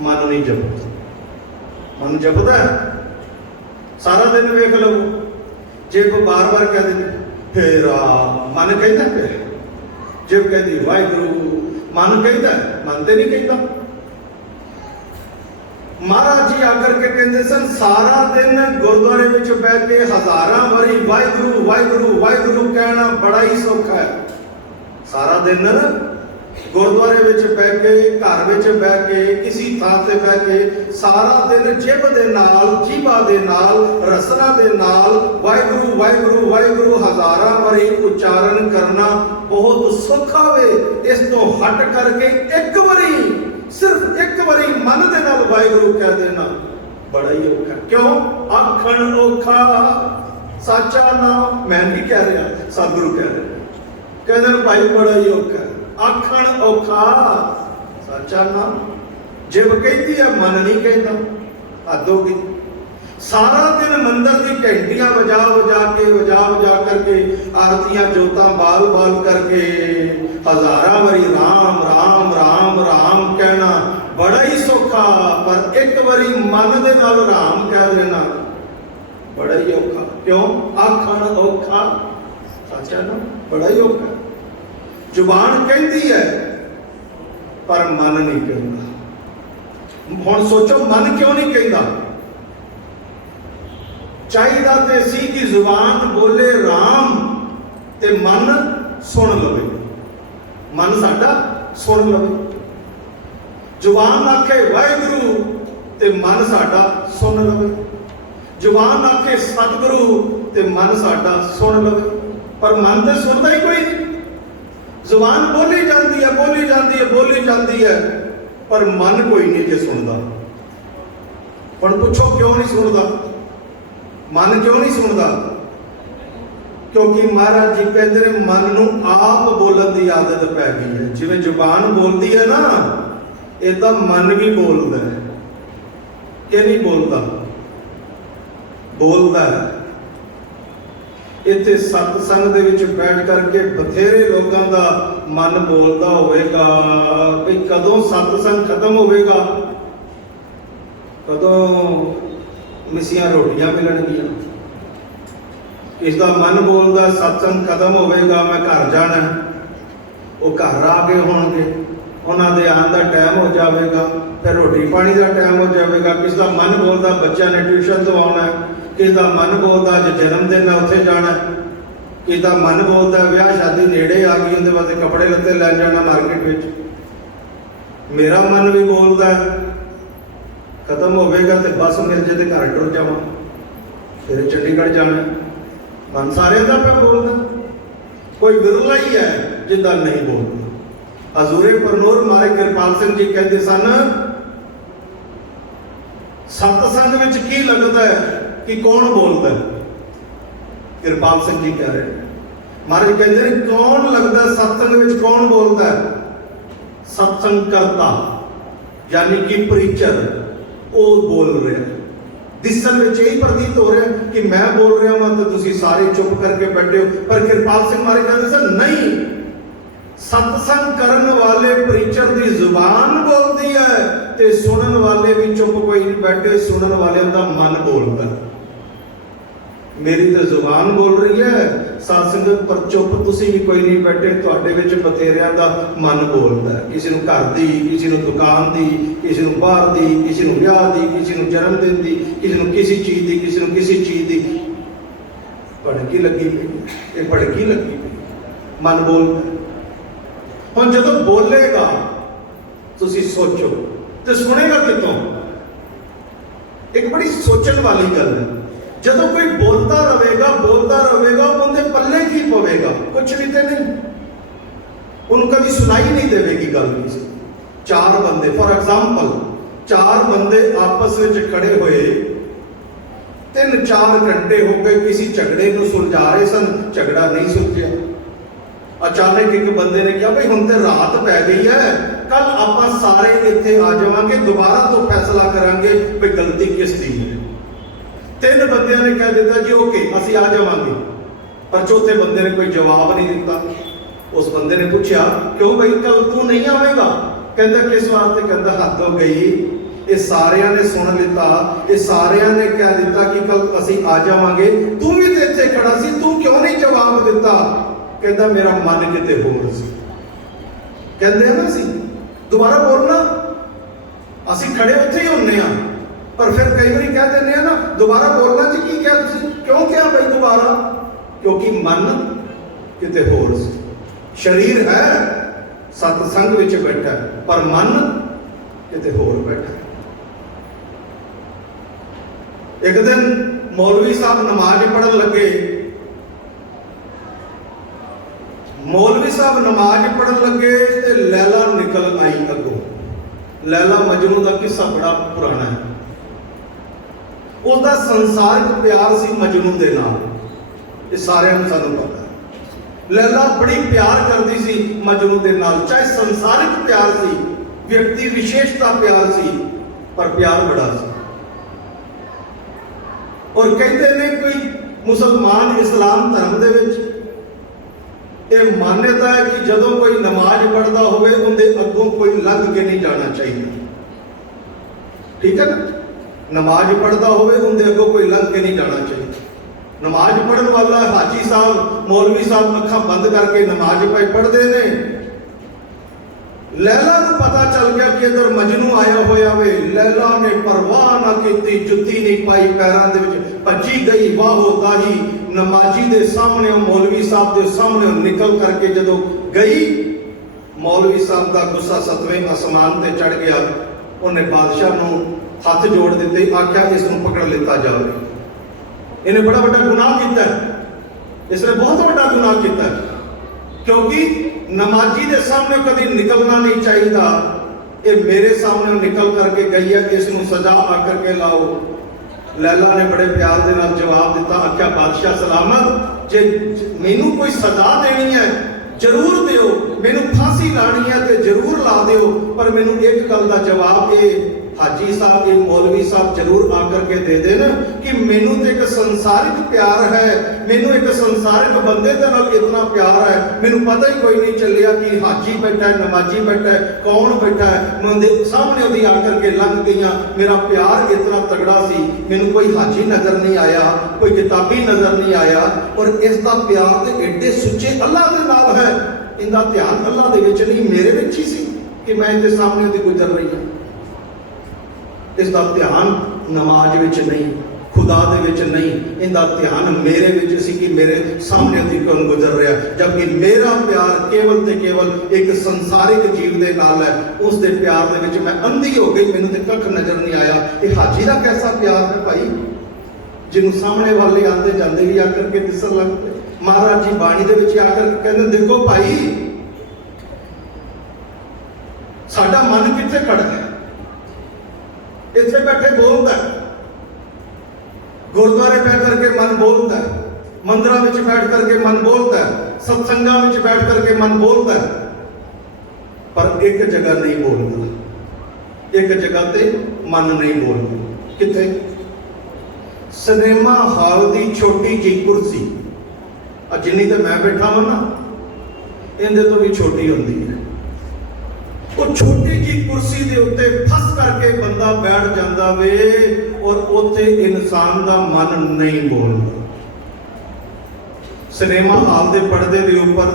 मन नहीं जपदा। मन जपदा है सारा दिन, वेख लो जे को बार बार कह दे फिर मन कहता है, जिब कहती वाहिगुरु, मन कहता है, मन तो नहीं कहता। महाराज जी आकर के कहते सन सारा दिन गुरुद्वारे में बैठ के हजारा वारी वाहिगुरु वाहिगुरु वाहिगुरु कहना बड़ा ही सौखा है। सारा दिन गुरुद्वारे में बह के, घर में बह के, किसी थां से बह के सारा दिन जिब दे नाल, जीवा दे नाल, रसना दे नाल वाहिगुरु वाहिगुरु वाहिगुरु हजारा वारी उच्चारण करना बहुत सौखा वे। इस तो हट करके एक बारी, सिर्फ एक बारी मन दे नाल वाहिगुरु कह देना बड़ा ही औखा। क्यों? आखण औखा साचा नाम, मैं नहीं कह रहा, सतगुरु कह रहे, कहते भाई बड़ा ही औखा है। आखण औखा साचा नाम, जिब कहती है मन नहीं कहता, हद हो गई। सारा दिन मंदिर की घंटियां बजा बजा करके, आरतियां जोतां बाल बाल करके हजारा बारी राम राम राम राम कहना बड़ा ही सौखा, पर एक बारी मन दे नाल राम कह देना बड़ा ही औखा। क्यों? आखण औखा साचा नाम, बड़ा ही औखा। जुबान कहती है पर मन नहीं कहता। हुण सोचो मन क्यों नहीं कहता? चाहिदा ते सी कि जुबान बोले राम ते मन सुन लवे, मन साडा सुन लवे। जुबान आखे वाहिगुरु ते मन साडा सुन लवे, जुबान आखे सतगुरु ते मन साडा सुन लवे, पर मन तो सुनता ही कोई नहीं। जुबान बोली जाती है, बोली जाती है, बोली जाती है, पर मन कोई नहीं जे सुनता। पर पूछो क्यों नहीं सुनता? मन क्यों नहीं सुनता? क्योंकि महाराज जी कहते हैं मन नूं आप बोलने की आदत पै गई है। जिवें जुबान बोलती है ना, इदा मन भी बोलता है कि नहीं बोलता? बोलता है। इत्थे सत्संग दे विच बैठ करके बथेरे लोगों का मन बोलता होवेगा भी कदों सत्संग खत्म होवेगा, कदों मिसियां रोटियां मिलणगियां। इसका मन बोलता सत्संग खत्म होवेगा, मैं घर जाना, वो घर आ गए होंगे, उन्होंने आने का टाइम हो जाएगा, फिर रोटी पानी का टाइम हो जाएगा। किसी का मन बोलता बच्चा ने ट्यूशन तो आना है, किसी का मन बोलता जो जन्मदिन है उत्थे जाना, किसी का मन बोलता ब्याह शादी नेड़े आ गई, उनके वास्ते कपड़े लत्ते लै जाना मार्केट में। मेरा मन भी बोलता है खत्म होगा तो बस मिल जाए तो घर टुर जावा, फिर चंडीगढ़ जाना। मन सारे का पे बोलता, कोई विरला ही है जिदा नहीं बोलता। हजूरे परनूर मारे कृपाल सिंह जी कहते सन सत्संग में की लगता है कि कौन बोलता है? कृपाल सिंह जी कह रहे महाराज कहते हैं कौन लगता है सत्संग में, कौन बोलता है? सत्संग करता यानी कि प्रीचर, वो बोल रहे हैं। दिसन में यही प्रतीत हो रहा है कि मैं बोल रहा हूं तो तुम सारे चुप करके बैठे हो। पर कृपाल सिंह महाराज कहते सर नहीं, सत्संग करने वाले प्रीचर की जुबान बोलती है ते सुनने वाले भी चुप कोई नहीं बैठे, सुनने वाले का मन बोलता है। मेरी तो जुबान बोल रही है साध संगत, पर चुप तुसी भी कोई नहीं बैठे, तुहाडे विच बथेरिਆਂ ਦਾ मन बोलता है। किसी ਨੂੰ घर दी, किसी ਨੂੰ दुकान दी, किसी ਨੂੰ बाहर दी, किसी ਨੂੰ ਵਿਆਹ ਦੀ, किसी ਨੂੰ जन्म दिन दी, किसी ਨੂੰ किसी चीज़ दी, किसी ਨੂੰ किसी चीज़ दी। भड़की लगी पई, ये भड़की लगी पई, मन बोलता है। हुण जदों बोलेगा तुसी सोचो ते सुनेगा कितों? एक बड़ी सोचण वाली गल है। जदों कोई बोलता रहेगा उनके पल्ले की पवेगा? कुछ भी तो नहीं, उनका भी सुनाई नहीं देगी गल किसी। चार बंदे, फॉर एग्जाम्पल, चार बंदे आपस में खड़े हुए, 3-4 घंटे हो गए किसी झगड़े को सुलझा रहे सन, झगड़ा नहीं सुलझिया। अचानक एक बंदे ने कहा भाई हुण ते रात पै गई है, कल आपां सारे इत्थे आ जावांगे, दोबारा तो फैसला करांगे भी गलती किस दी है। 3 बंदियां ने कह दिता जी ओके असीं आ जावांगे, पर चौथे बंदे ने कोई जवाब नहीं दिता। उस बंदे ने पूछा क्यों भाई कल तू नहीं आवेगा? कहता किस वास्ते? कहता हद हो गई, ये सारियां ने सुन लिता, ये सारियां ने कह दिता कि कल असीं आ जावांगे, तू भी ते इत्थे खड़ा सी, तू क्यों नहीं जवाब दिता? कहता मेरा मन किते होर सी। कहते हैं ना असीं दोबारा बोलना, असीं खड़े उत्थे ही हुंदे आ, पर फिर कई बार कह दें ना दोबारा बोलना जी की क्या तुसी क्यों क्या भाई दोबारा? क्योंकि मन किते होर सी। शरीर है सतसंग विच बैठा है, पर मन किते होर बैठा। एक दिन मौलवी साहब नमाज पढ़न लगे, मौलवी साहब नमाज पढ़न लगे ते लैला निकल आई अगों। लैला मजनू का किस्सा बड़ा पुराना है। उसका संसारिक प्यार सी मजनू दे नाल, ये सारिਆਂ ਨੂੰ ਸਾਨੂੰ पता है। लैला बड़ी प्यार करती सी मजनू दे नाल, चाहे संसारिक प्यार सी, व्यक्ति विशेषता प्यार सी, पर प्यार बड़ा सी। और कहते ने कोई मुसलमान इस्लाम धर्म दे विच ये मान्यता है कि जदों कोई नमाज पढ़ता होवे उनके अगों कोई लंघ के नहीं जाना चाहिए। ठीक है ना? नमाज पढ़ता होवे उनके अगों कोई लंघ के नहीं जाना चाहिए। नमाज पढ़न वाला हाजी साहब मौलवी साहब अखा बंद करके नमाज पे पढ़ते हैं। लैला को पता चल गया कि इधर मजनू आया होया वे। लैला ने परवाह ना की, जुत्ती नहीं पाई पैरों के विच, भजी गई वाहो ताही नमाजी दे सामने, मौलवी साहब के सामने निकल करके जदों गई, मौलवी साहब का गुस्सा 7वें आसमान से चढ़ गया। उन्हें बादशाह को हाथ जोड़ दिते, आख्या इसको पकड़ लिता जाए, इन्हें बड़ा बड़ा गुनाह किया, इसने बहुत बड़ा गुनाह किया, क्योंकि नमाजी के सामने कभी निकलना नहीं चाहिए। ये मेरे सामने निकल करके गई है, इसको सजा आकर के लाओ। लैला ने बड़े प्यार के नाल जवाब दिता, आख्या बादशाह सलामत, जे मैनू कोई सजा देनी है जरूर दिओ, मैनू फांसी लानी है तो जरूर ला दिओ, पर मैनू एक गल का जवाब ये हाजी साहब, ये मौलवी साहब जरूर आकर के दे देना कि मैनू तो एक संसारिक प्यार है, मैनू एक संसारिक बंदे के नाल इतना प्यार है, मैनू पता ही कोई नहीं चलिया कि हाजी बैठा है, नमाजी बैठा है, कौन बैठा है, मैं सामने उदी आकर के लंघ गई। मेरा प्यार इतना तगड़ा सी, मैनू कोई हाजी नजर नहीं आया, कोई किताबी नजर नहीं आया, और इसका प्यार तो एडे सुच्चे अल्लाह के नाल है, इनका ध्यान अल्लाह दे विच नहीं मेरे विच ही सी कि मैं इहदे सामने उदी गुजर रही हूँ। इसका ध्यान नमाज विच नहीं, खुदा दे विच नहीं, इनका ध्यान मेरे विच सी कि मेरे सामने दी कौन गुजर रहा है, जबकि मेरा प्यार केवल ते केवल एक संसारिक जीव दे नाल है। उस दे प्यार दे विच मैं अंधी हो गई, मैनूं ते कख नजर नहीं आया। ये हाजी दा कैसा प्यार है भाई, जिन्होंने सामने वाले आते जाते भी आकर के दिसन लग पे। महाराज जी बाणी दे विच आकर के कहंदे, देखो भाई साडा मन कित्थे खड़ा है, इतने बैठे बोलता है, गुरुद्वारे बैठ करके मन बोलता है, मंदिरों में बैठ करके मन बोलता है, सत्संगा में बैठ करके मन बोलता है, पर एक जगह नहीं बोलता, एक जगह ते मन नहीं बोलता। कितने? सिनेमा हाल की छोटी जी कुर्सी, जिन्नी तो मैं बैठा हूं ना, इनके तो भी छोटी होती है। वो छोटी जी कुर्सी के उत्ते फस करके बंदा बैठ जाता वे, और उत्ते इंसान का मन नहीं बोलता। सिनेमा हाल के पर्दे के उपर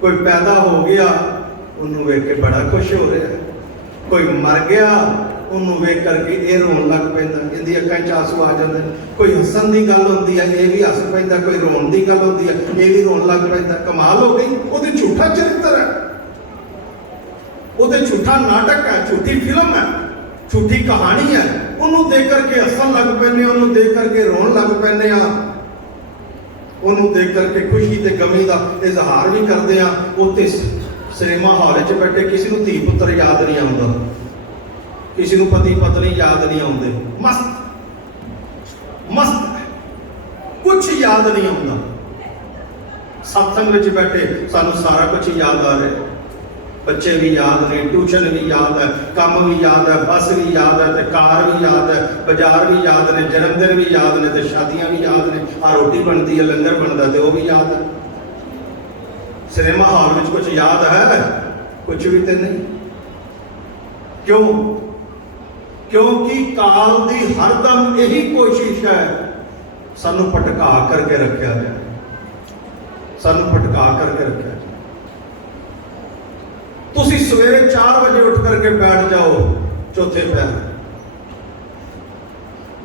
कोई पैदा हो गया, उन्होंने वेख के बड़ा खुश हो रहा है। कोई मर गया, उन्होंने वेख करके ये रोन लग पैंदा, इहदी अक्खां 'च आंसू आ जाते हैं। कोई हसन की गल होती है, ये भी हस पैंदा, कोई रोन की गल होती है, ये भी रोन लग पैंदा। कमाल हो गई। वो झूठा चरित्र है, वो झूठा नाटक है, झूठी फिल्म है, झूठी कहानी है। उन्होंने देख करके हसन लग पैने, उन्होंने देख करके रोन लग पैने, उन्होंने देख करके खुशी ते गमी का इजहार भी करते हैं। उत्ते सिनेमा हाल च बैठे किसी को धी पुत्र याद नहीं आता, किसी को पति पत्नी याद नहीं आते, मस्त मस्त कुछ याद नहीं आता। सत्संग में बैठे सानू सारा कुछ याद आ रहा है, बच्चे भी याद ने, ट्यूशन भी याद है, काम भी याद है, बस भी याद है, ते कार भी याद है, बाजार भी याद ने, जन्मदिन भी याद ने, ते शादियां भी याद ने, आ रोटी बनती है, लंगर बनता है, वो भी याद है। सिनेमा हाल में कुछ याद है? कुछ भी तो नहीं। क्यों? क्योंकि काल की हरदम यही कोशिश है सानू भटका करके रखा जाए, सानू भटका करके रखा जाए। तुसी सवेरे 4 बजे उठ करके बैठ जाओ चौथे पैर,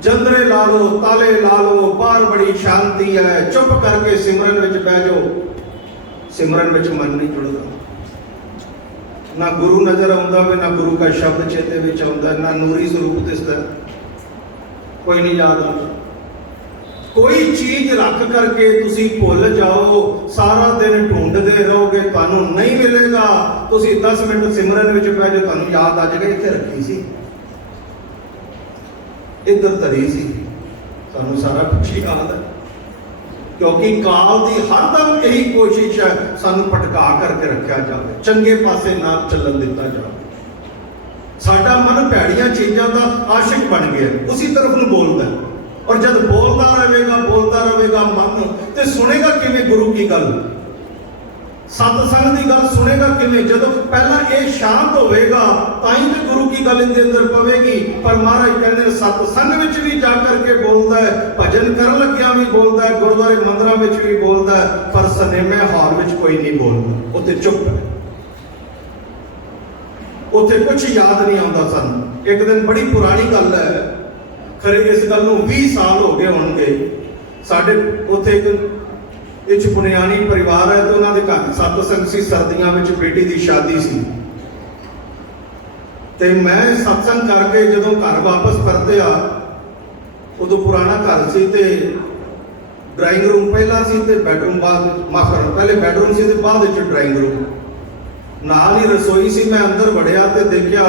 जंदरे ला लो, ताले ला लो, बाहर बड़ी शांति है, चुप करके सिमरन विच बह जाओ। सिमरन विच मन नहीं जुड़ता, ना गुरु नजर आता वे, ना गुरु का शब्द चेते विच आउंदा, ना नूरी स्वरूप दिसदा, कोई नहीं याद आता। कोई चीज रख करके तुसी भुल जाओ, सारा दिन ढूंढते रहोगे, तुहानू नहीं मिलेगा। तुसी 10 मिनट सिमरन विच बह जाओ, तुहानू याद आ जाएगा इत्थे रखी सी, इधर धरी सी, सानू सारा कुछ याद है। क्योंकि काल की हरदम यही कोशिश है सानू भटका करके रखा जाए, चंगे पासे ना चलन दिता जाए। साडा मन भैड़ियां चीज़ों का आशिक बन गया, उसी तरफ नूं बोलदा है। और जब बोलता रहेगा मन, तो सुनेगा किवें गुरु की गल, सतसंग की गल सुनेगा किवें? जब पहला ये शांत होगा ताई तो गुरु की गल इनके अंदर पवेगी। पर महाराज कहते सतसंग विच भी जा करके बोलता है, भजन कर लग्या भी बोलता है, गुरुद्वारे मंदिरों में भी बोलता है, पर सिनेमा हाल में कोई नहीं बोलता, उत्ते चुप है, उत्ते कुछ याद नहीं आता। सन एक दिन बड़ी पुरानी गल है, खरे इस गल नूं 20 साल हो गए होंगे। साडे उत्थे एक पुनियानी परिवार है, तो उन्होंने घर सतसंग सी, सर्दियों में बेटी की शादी सी, ते मैं सत्संग करके जदों घर वापस परते आ, उदों पुराना घर सी, ते ड्राइंग रूम पहला सी ते बैडरूम बाद, माफ करो पहले बैडरूम सी ते बाद विच ड्राइंग रूम, नाल ही रसोई सी। मैं अंदर वड़िया ते देखिया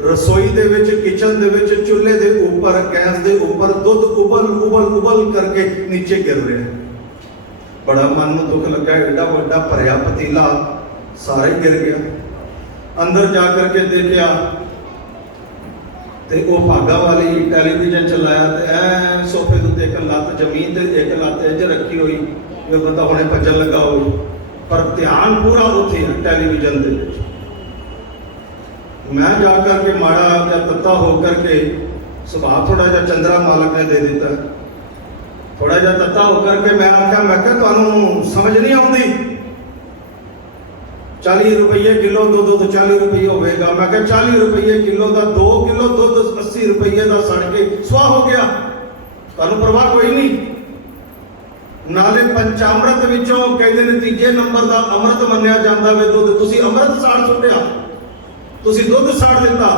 रसोई दे विच, किचन दे विच, चूल्हे दे ऊपर, गैस दे ऊपर दुध उबल करके नीचे गिर रहा है। बड़ा मन में दुख लगा, एडा बड़ा भरिया पतीला सारा ही गिर गया। अंदर जा करके देखा तो वो भागा वाली टेलीविजन चलाया, तो ऐ सोफे तो एक लत्त जमीन ते एक लत्त इंज रखी हुई, जो बंदा हुणे भजन लगा हो, पर ध्यान पूरा उत्थे टेलीविजन दे विच। मैं जा करके माड़ा या तत्ता होकर के, सुभाव थोड़ा जा चंद्रा मालक ने दे दिता, थोड़ा जा तत्ता होकर के मैं आख्या, मैं क्या तुहानू समझ नहीं आती, 40 रुपये किलो दुध तो 40 रुपये होगा। मैं क्या 40 रुपये किलो का 2 किलो दुध 80 रुपये का सड़ के सुहा हो गया, तुहानू परवाह कोई नहीं। नाले पंचामृत विचों कहते तीजे नंबर का अमृत मन्निया जाता वे दुध, तुसी अमृत साड़ सुट्टिया, तुसी दुध साड़ दिता।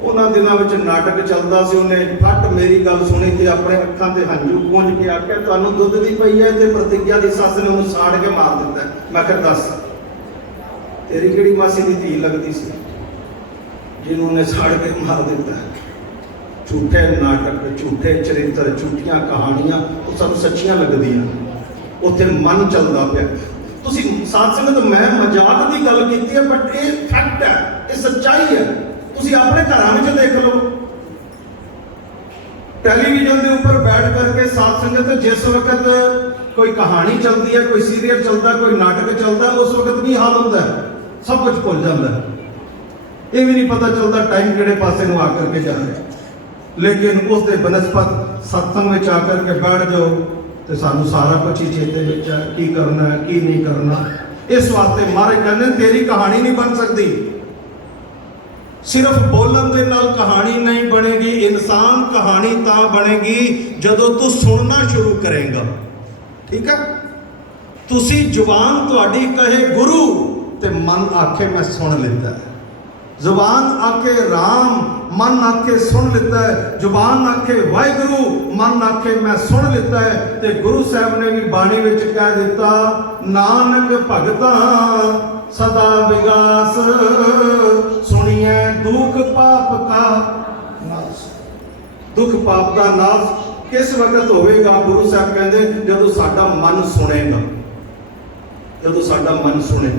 उन्होंने दिनों में नाटक चलता सी, उन्हें फट मेरी गल सुनी तो अपने अखां से हंझू पूंज के आख्या, तुहानू दुध की पई है तो प्रतिज्ञा की सस ने उन्हें साड़ के मार दिता। मैं क्या दस तेरी किहड़ी मासी की धी लगती सी जिन्होंने साड़ के मार दिता। झूठे नाटक, झूठे चरित्र, झूठियां कहानियां वो सब सच्चियां लगदियां, उत्थे मन चलता पाया। तुसी साथ संगत मैं मजाक की गल की है, बट ये फैक्ट है, ये सच्चाई है। तुसी अपने घरों में देख लो, टेलीविजन के ऊपर बैठ करके साथ संगत जिस वक्त कोई कहानी चलती है, कोई सीरियल चलता, कोई नाटक चलता, उस वक्त भी हाल होता है, सब कुछ भुल जाता है। ये भी नहीं पता चलता टाइम किहड़े पासे नूं आ करके जा रहा है। लेकिन उसके बनस्पत सत्संग में आकर के बैठ जाओ तो सानू सारा कुछ ही चेते में है, की करना है की नहीं करना। इस वास्ते महाराज कहते तेरी कहानी नहीं बन सकती। सिर्फ बोलन के नाल कहानी नहीं बनेगी। इंसान कहानी तां बनेगी जदों तू सुनना शुरू करेगा। ठीक है, तुसी जुबान तुहाडी कहे गुरु ते मन आखे मैं सुन लेता है। जुबान आके राम, मन आके सुन लेता है। जुबान आके वाहिगुरु, मन आके मैं सुन लेता है। ते गुरु साहब ने भी बाणी विच कह दिता, नानक भगता सदा विगास, सुनिए दुख पाप का नाश। दुख पाप का नाश किस वक्त होवेगा? गुरु साहब कहते जदों साडा मन सुनेगा। जदों साडा मन सुने,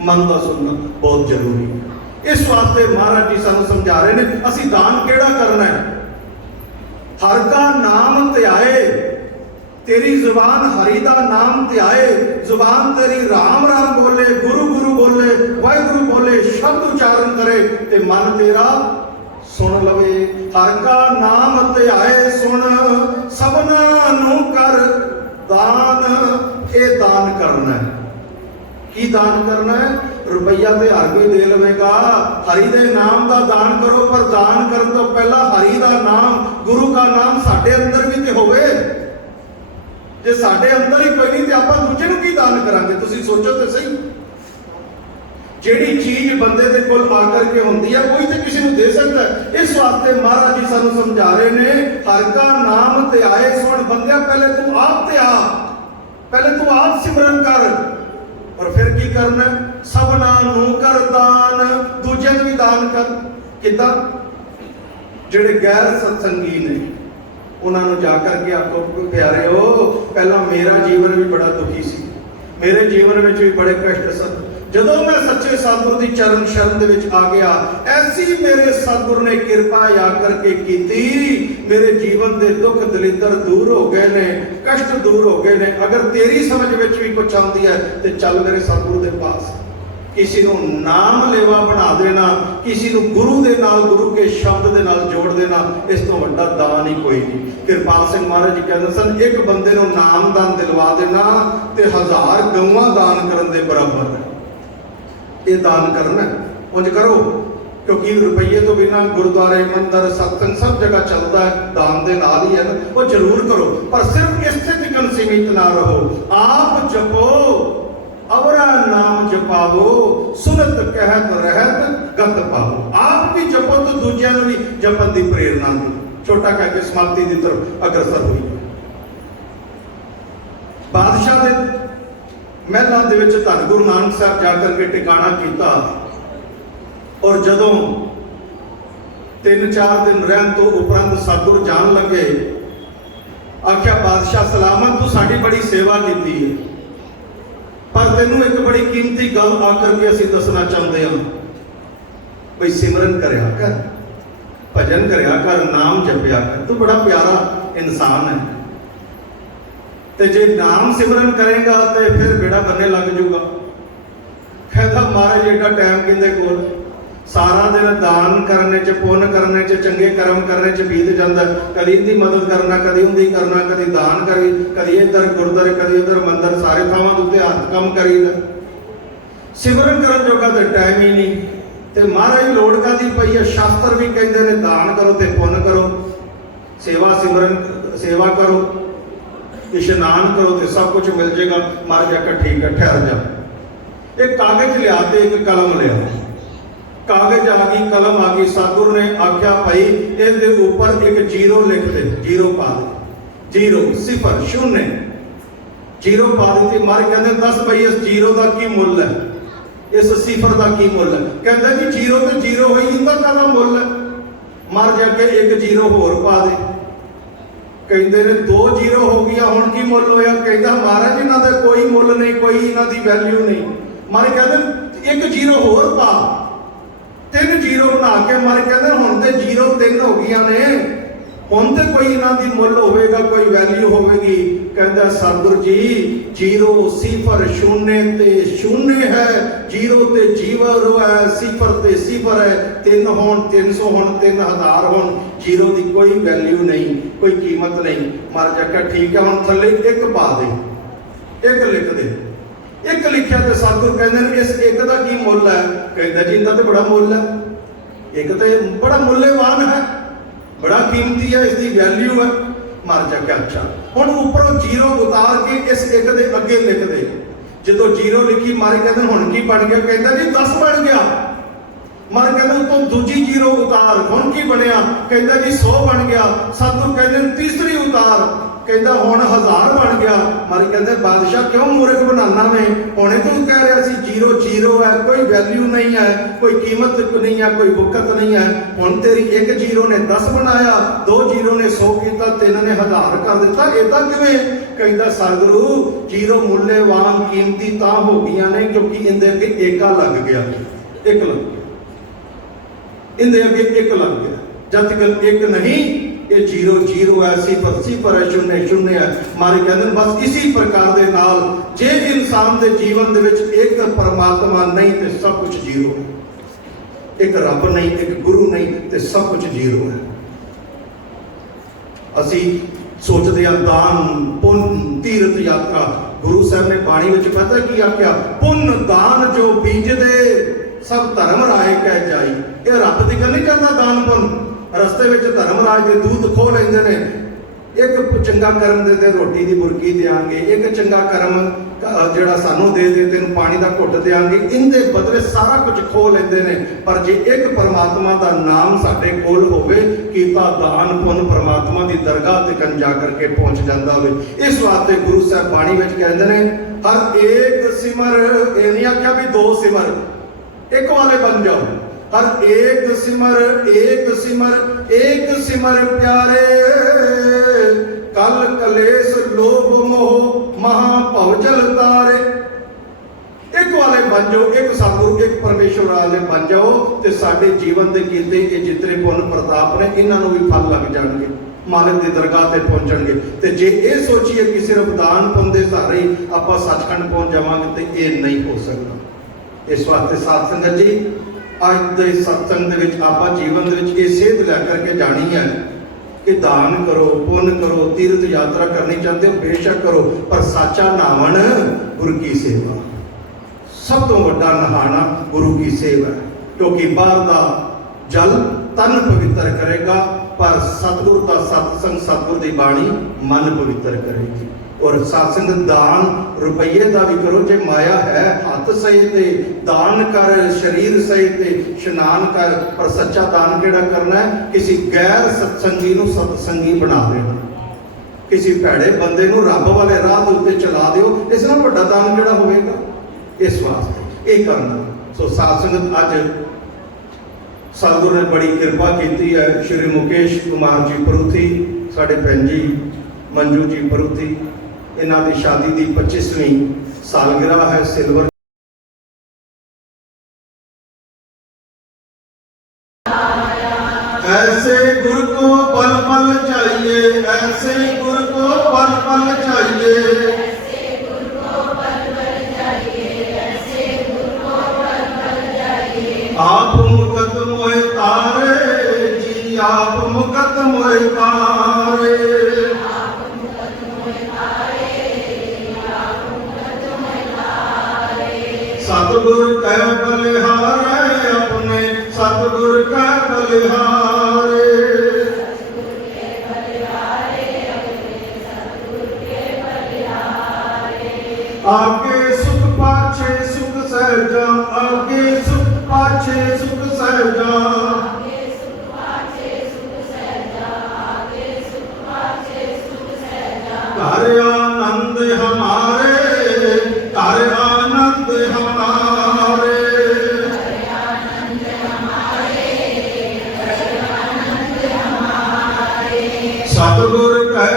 मन का सुनना बहुत जरूरी है। इस वास्ते महाराज जी सानू समझा रहे हैं असी दान केड़ा करना है। हर का नाम ध्याए, तेरी जुबान हरि का नाम ध्याए। जुबान तेरी राम राम बोले, गुरु गुरु बोले, वाहिगुरु बोले, शब्द उच्चारण करे ते मन तेरा सुन लवे। हर का नाम ध्याए सुन, सबना नू कर दान। ये दान करना है। की दान करना है? रुपया तो हर कोई दे लवेगा। हरि दे नाम का दान करो, पर दान करने तो पहला हरि का नाम, गुरु का नाम साडे अंदर भी तो होवे। जे साडे अंदर ही कोई नहीं तो आपां दूजे नूं की दान करांगे? तुसीं सोचो तो सही। जिहड़ी चीज बंदे दे कोल आकर के होंदी है कोई तो किसी नूं दे सकता है। इस वास्ते महाराज जी सानू समझा रहे ने, हर का नाम ध्याए सुन। बंदिया पहले तू आप ध्या, पहले तू आप सिमरन कर, और फिर की करना? सबना नू कर दान, दूजे नूं भी दान कर। किदां? जिहड़े गैर सत्संगी ने उन्होंने जाकर के आखो प्यारे हो, पहला मेरा जीवन भी बड़ा दुखी सी, मेरे जीवन में भी बड़े कष्ट सन। जदों मैं सच्चे सतगुर की चरण शरण दे विच आ गया, ऐसी मेरे सतगुर ने कृपा आकर के कीती, मेरे जीवन के दुख दलिद्र दूर हो गए ने, कष्ट दूर हो गए ने। अगर तेरी समझ में भी कुछ आती है तो चल मेरे सतगुर के पास। किसी को नाम लेवा बना देना, किसी को गुरु के नाल, गुरु के शब्द के नाल जोड़ देना, इस तो बड़ा दान ही कोई नहीं। कृपाल सिंह महाराज जी कहते सन, एक बंदे को नाम दान दिलवा देना तो 1000 गौवां दान करने के बराबर है। ये दान करना उंज करो, क्योंकि रुपये तो बिना गुरुद्वारे मंदिर सत्संग सब जगह चलता है, दान के नाल ही है ना, वो जरूर करो। पर सिर्फ इससे तक सीमित ना रहो। आप जपो, अवरा नाम जपावो, सुनत कहत रहत गत पावो। आप भी जपो तो दूजिया भी जपन की प्रेरणा दी। छोटा कह के समाप्ति की तरफ अग्रसर हुई। बादशाह के महलों के विच धन गुरु नानक साहब जाकर के टिकाणा किया, और जदों 3-4 दिन रहन तो उपरंत सतगुर जान लगे, आख्या बादशाह सलामत, तू साडी बड़ी सेवा की है, पर तेनू एक बड़ी कीमती गल आकर के असीं दसना चाहते हैं। भाई सिमरन करया कर, भजन करया कर, नाम जपया कर, तू बड़ा प्यारा इंसान है। ते जे नाम सिमरन करेगा तो फिर बेड़ा बनने लग जूगा। कहता महाराज एडा टाइम किंदे कोल, सारा दिन दान करने च, पुण्य करने च, चंगे कर्म करने च बीत जाता। कदी इनकी मदद करना, कदी उनकी करना, कदी दान करी, कदी इधर गुरुद्वारे, कदी उधर मंदिर, सारे थावां उत्ते हथ कम करीदा। सिमरन करन जोगा तो टाइम ही नहीं। तो महाराज लोड़ कादी पई है? शास्त्र भी कहते हैं दान करो तो पुण्य करो, सेवा सिमरन सेवा करो, इशनान करो तो सब कुछ मिल जाएगा। महाराज आकर ठीक है, ठहर जा। एक कागज लिया तो एक कलम लिया, कागज आ गई, कलम आ गई। सतगुर ने आख्या भाई इसके ऊपर एक जीरो लिख दे, जीरो पा दे, जीरो, सिफर, शून्य, जीरो पा दी। मारे कहते दस भाई इस जीरो का की मुल है, इस सिफर का की मुल है? कहते जी जीरो तो जीरो हो ही, इनका काहदा मुल है? मर जाके एक जीरो होर पा दे। कहते ने 2 जीरो हो गया, हुण की मुल होया? कहता महाराज इन्हां दा कोई मुल नहीं, कोई इन्हां दी वैल्यू नहीं। मारे कहते एक जीरो होर पा, 3 जीरो बना के। मारे कहते हुण ते जीरो 3 हो गई ने, हुण ते कोई इन्हां दी मुल होवेगा, कोई वैल्यू होवेगी? कहता सतगुरु जी जीरो सिफर शून्य ते शून्य है, जीरो ते जीरो है, सिफर ते सिफर है, 3 होण 300 होण 3000 होण, जीरो की कोई वैल्यू नहीं, कोई कीमत नहीं। मर जाकर ठीक है, हम थले एक पा दे, एक लिख दे, एक लिखिया तो सतगुरु कहते इस एक का की मुल है? कहता जी इनका तो बड़ा मुल है, एक तो बड़ा मूल्यवान है, बड़ा कीमती है, इसकी वैल्यू है। मर जाके अच्छा हुण उपरों जीरो उतार के इस एक दे अगे लिख दे। जो जीरो लिखी मारे कहते हुण की बन गया? कहता जी 10 बन गया। मर कहते उतों दूजी जीरो उतार, हुण की बनया? कहता जी 100 बन गया। सतगुरु कहते तीसरी उतार, कहता हुण 1000 बन गया। मर कहते बादशाह क्यों मूर्ख बनाना में, हुणे तू कह रहा सी जीरो जीरो है, कोई वैल्यू नहीं है, कोई कीमत नहीं है, कोई बुकत नहीं है। हुण तेरी एक जीरो ने 10 बनाया, 2 जीरो ने 100 किया, 3 ने 1000 कर दिता, इदा किवें? कहता सतगुरु जीरो मूल्यवान कीमती तां हो गई ने क्योंकि इनके अगे एका लग गया, एक लग गया, इनके अगे एक लग गया। जब तक एक नहीं ये जीरो जीरो है, सिफर सिफर है, शून्य शून्य है। मारे कहते बस इसी प्रकार दे नाल जे इंसान दे जीवन दे विच एक परमात्मा नहीं तो सब कुछ जीरो है, एक रब नहीं, एक गुरु नहीं तो सब कुछ जीरो है। असी सोचते हैं दान पुण्य तीर्थ यात्रा, गुरु साहब ने बाणी विच पता की आख्या? पुण्य दान जो बीज दे सब धर्म राय कह जाई। ये रब दी गल नहीं करता दान पुण्य, रस्ते में धर्मराज के दूध खो लेंदे ने। एक चंगा कर्म दे दे रोटी की बुरकी देंगे, एक चंगा कर्म जिहड़ा सानू दे दे तेन पानी का घुट देंगे, इनके बदले सारा कुछ खो लेंदे ने। पर जे एक परमात्मा का नाम साडे कोल होवे, कीता दान पुण्य परमात्मा की दरगाह तक जा करके पहुंच जाता हो। इस वास्ते गुरु साहब बाणी विच कहंदे ने हर एक सिमर, ये नहीं आख्या भी 2 सिमर, एक वाले बन जाओ। हर एक सिमर एक सिमर एक सिमर प्यारे, कल कलेश लोभ मोह महाभव जल तारे। एक वाले बन जाओ, एक सतगुरु एक परमेश्वर वाले बन जाओ, तो साडे जीवन के कीते ये जितने पुण्य प्रताप ने इन्हों भी फल लग जाएंगे, मालिक की दरगाह से पहुंचणगे। तो जे ये सोचिए कि सिर्फ दान पुण्य के सहारे ही आप सचखंड पहुंच जावांगे तो ये नहीं हो सकता। इस वास्ते साध संगत जी अज के सत्संग आप जीवन ये सेध लैकर जानी है कि दान करो, पुण्य करो, तीर्थ यात्रा करनी चाहते हो बेशक करो, पर साचा नहावन गुरु की सेवा, सब तो बड़ा नहाना गुरु की सेवा है। क्योंकि बाहर का जल तन पवित्र करेगा, पर सतगुरु का सत्संग सतगुरु की बाणी मन पवित्र करेगी। और सत्संग दान रुपये का भी करो, जे माया है हाथ सही ते दान कर, शरीर सही ते स्नान कर, पर सच्चा दान केड़ा करना है? किसी गैर सत्संगी नूं सत्संगी बना देना, किसी भैड़े बंदे नूं रब वाले राह दे उत्ते चला दिओ, इस नाल वड्डा दान केड़ा होवेगा? इस वास्ते ये करना। सो सत्संग अज सतगुरु ने बड़ी कृपा की है। श्री मुकेश कुमार जी परूथी, साडे भैन जी मंजू जी परूथी, इन्हां दी शादी की 25वीं सालगिरह है। सिल्वर ऐसे गुरु को पल पल चाहिए, ऐसे गुरु को पल पल चाहिए, आप मुकत मोए तारे जी, आप मुकत मोए तारे, सतगुर कह बलिहारे अपने, सतगुर कह बलिहारे, आगे सुख पाछे सुख सहजा, आगे सुख पाछे सुख सहजा, घर आनंद हमारे, घर आनंद हमारे, सतगुर कह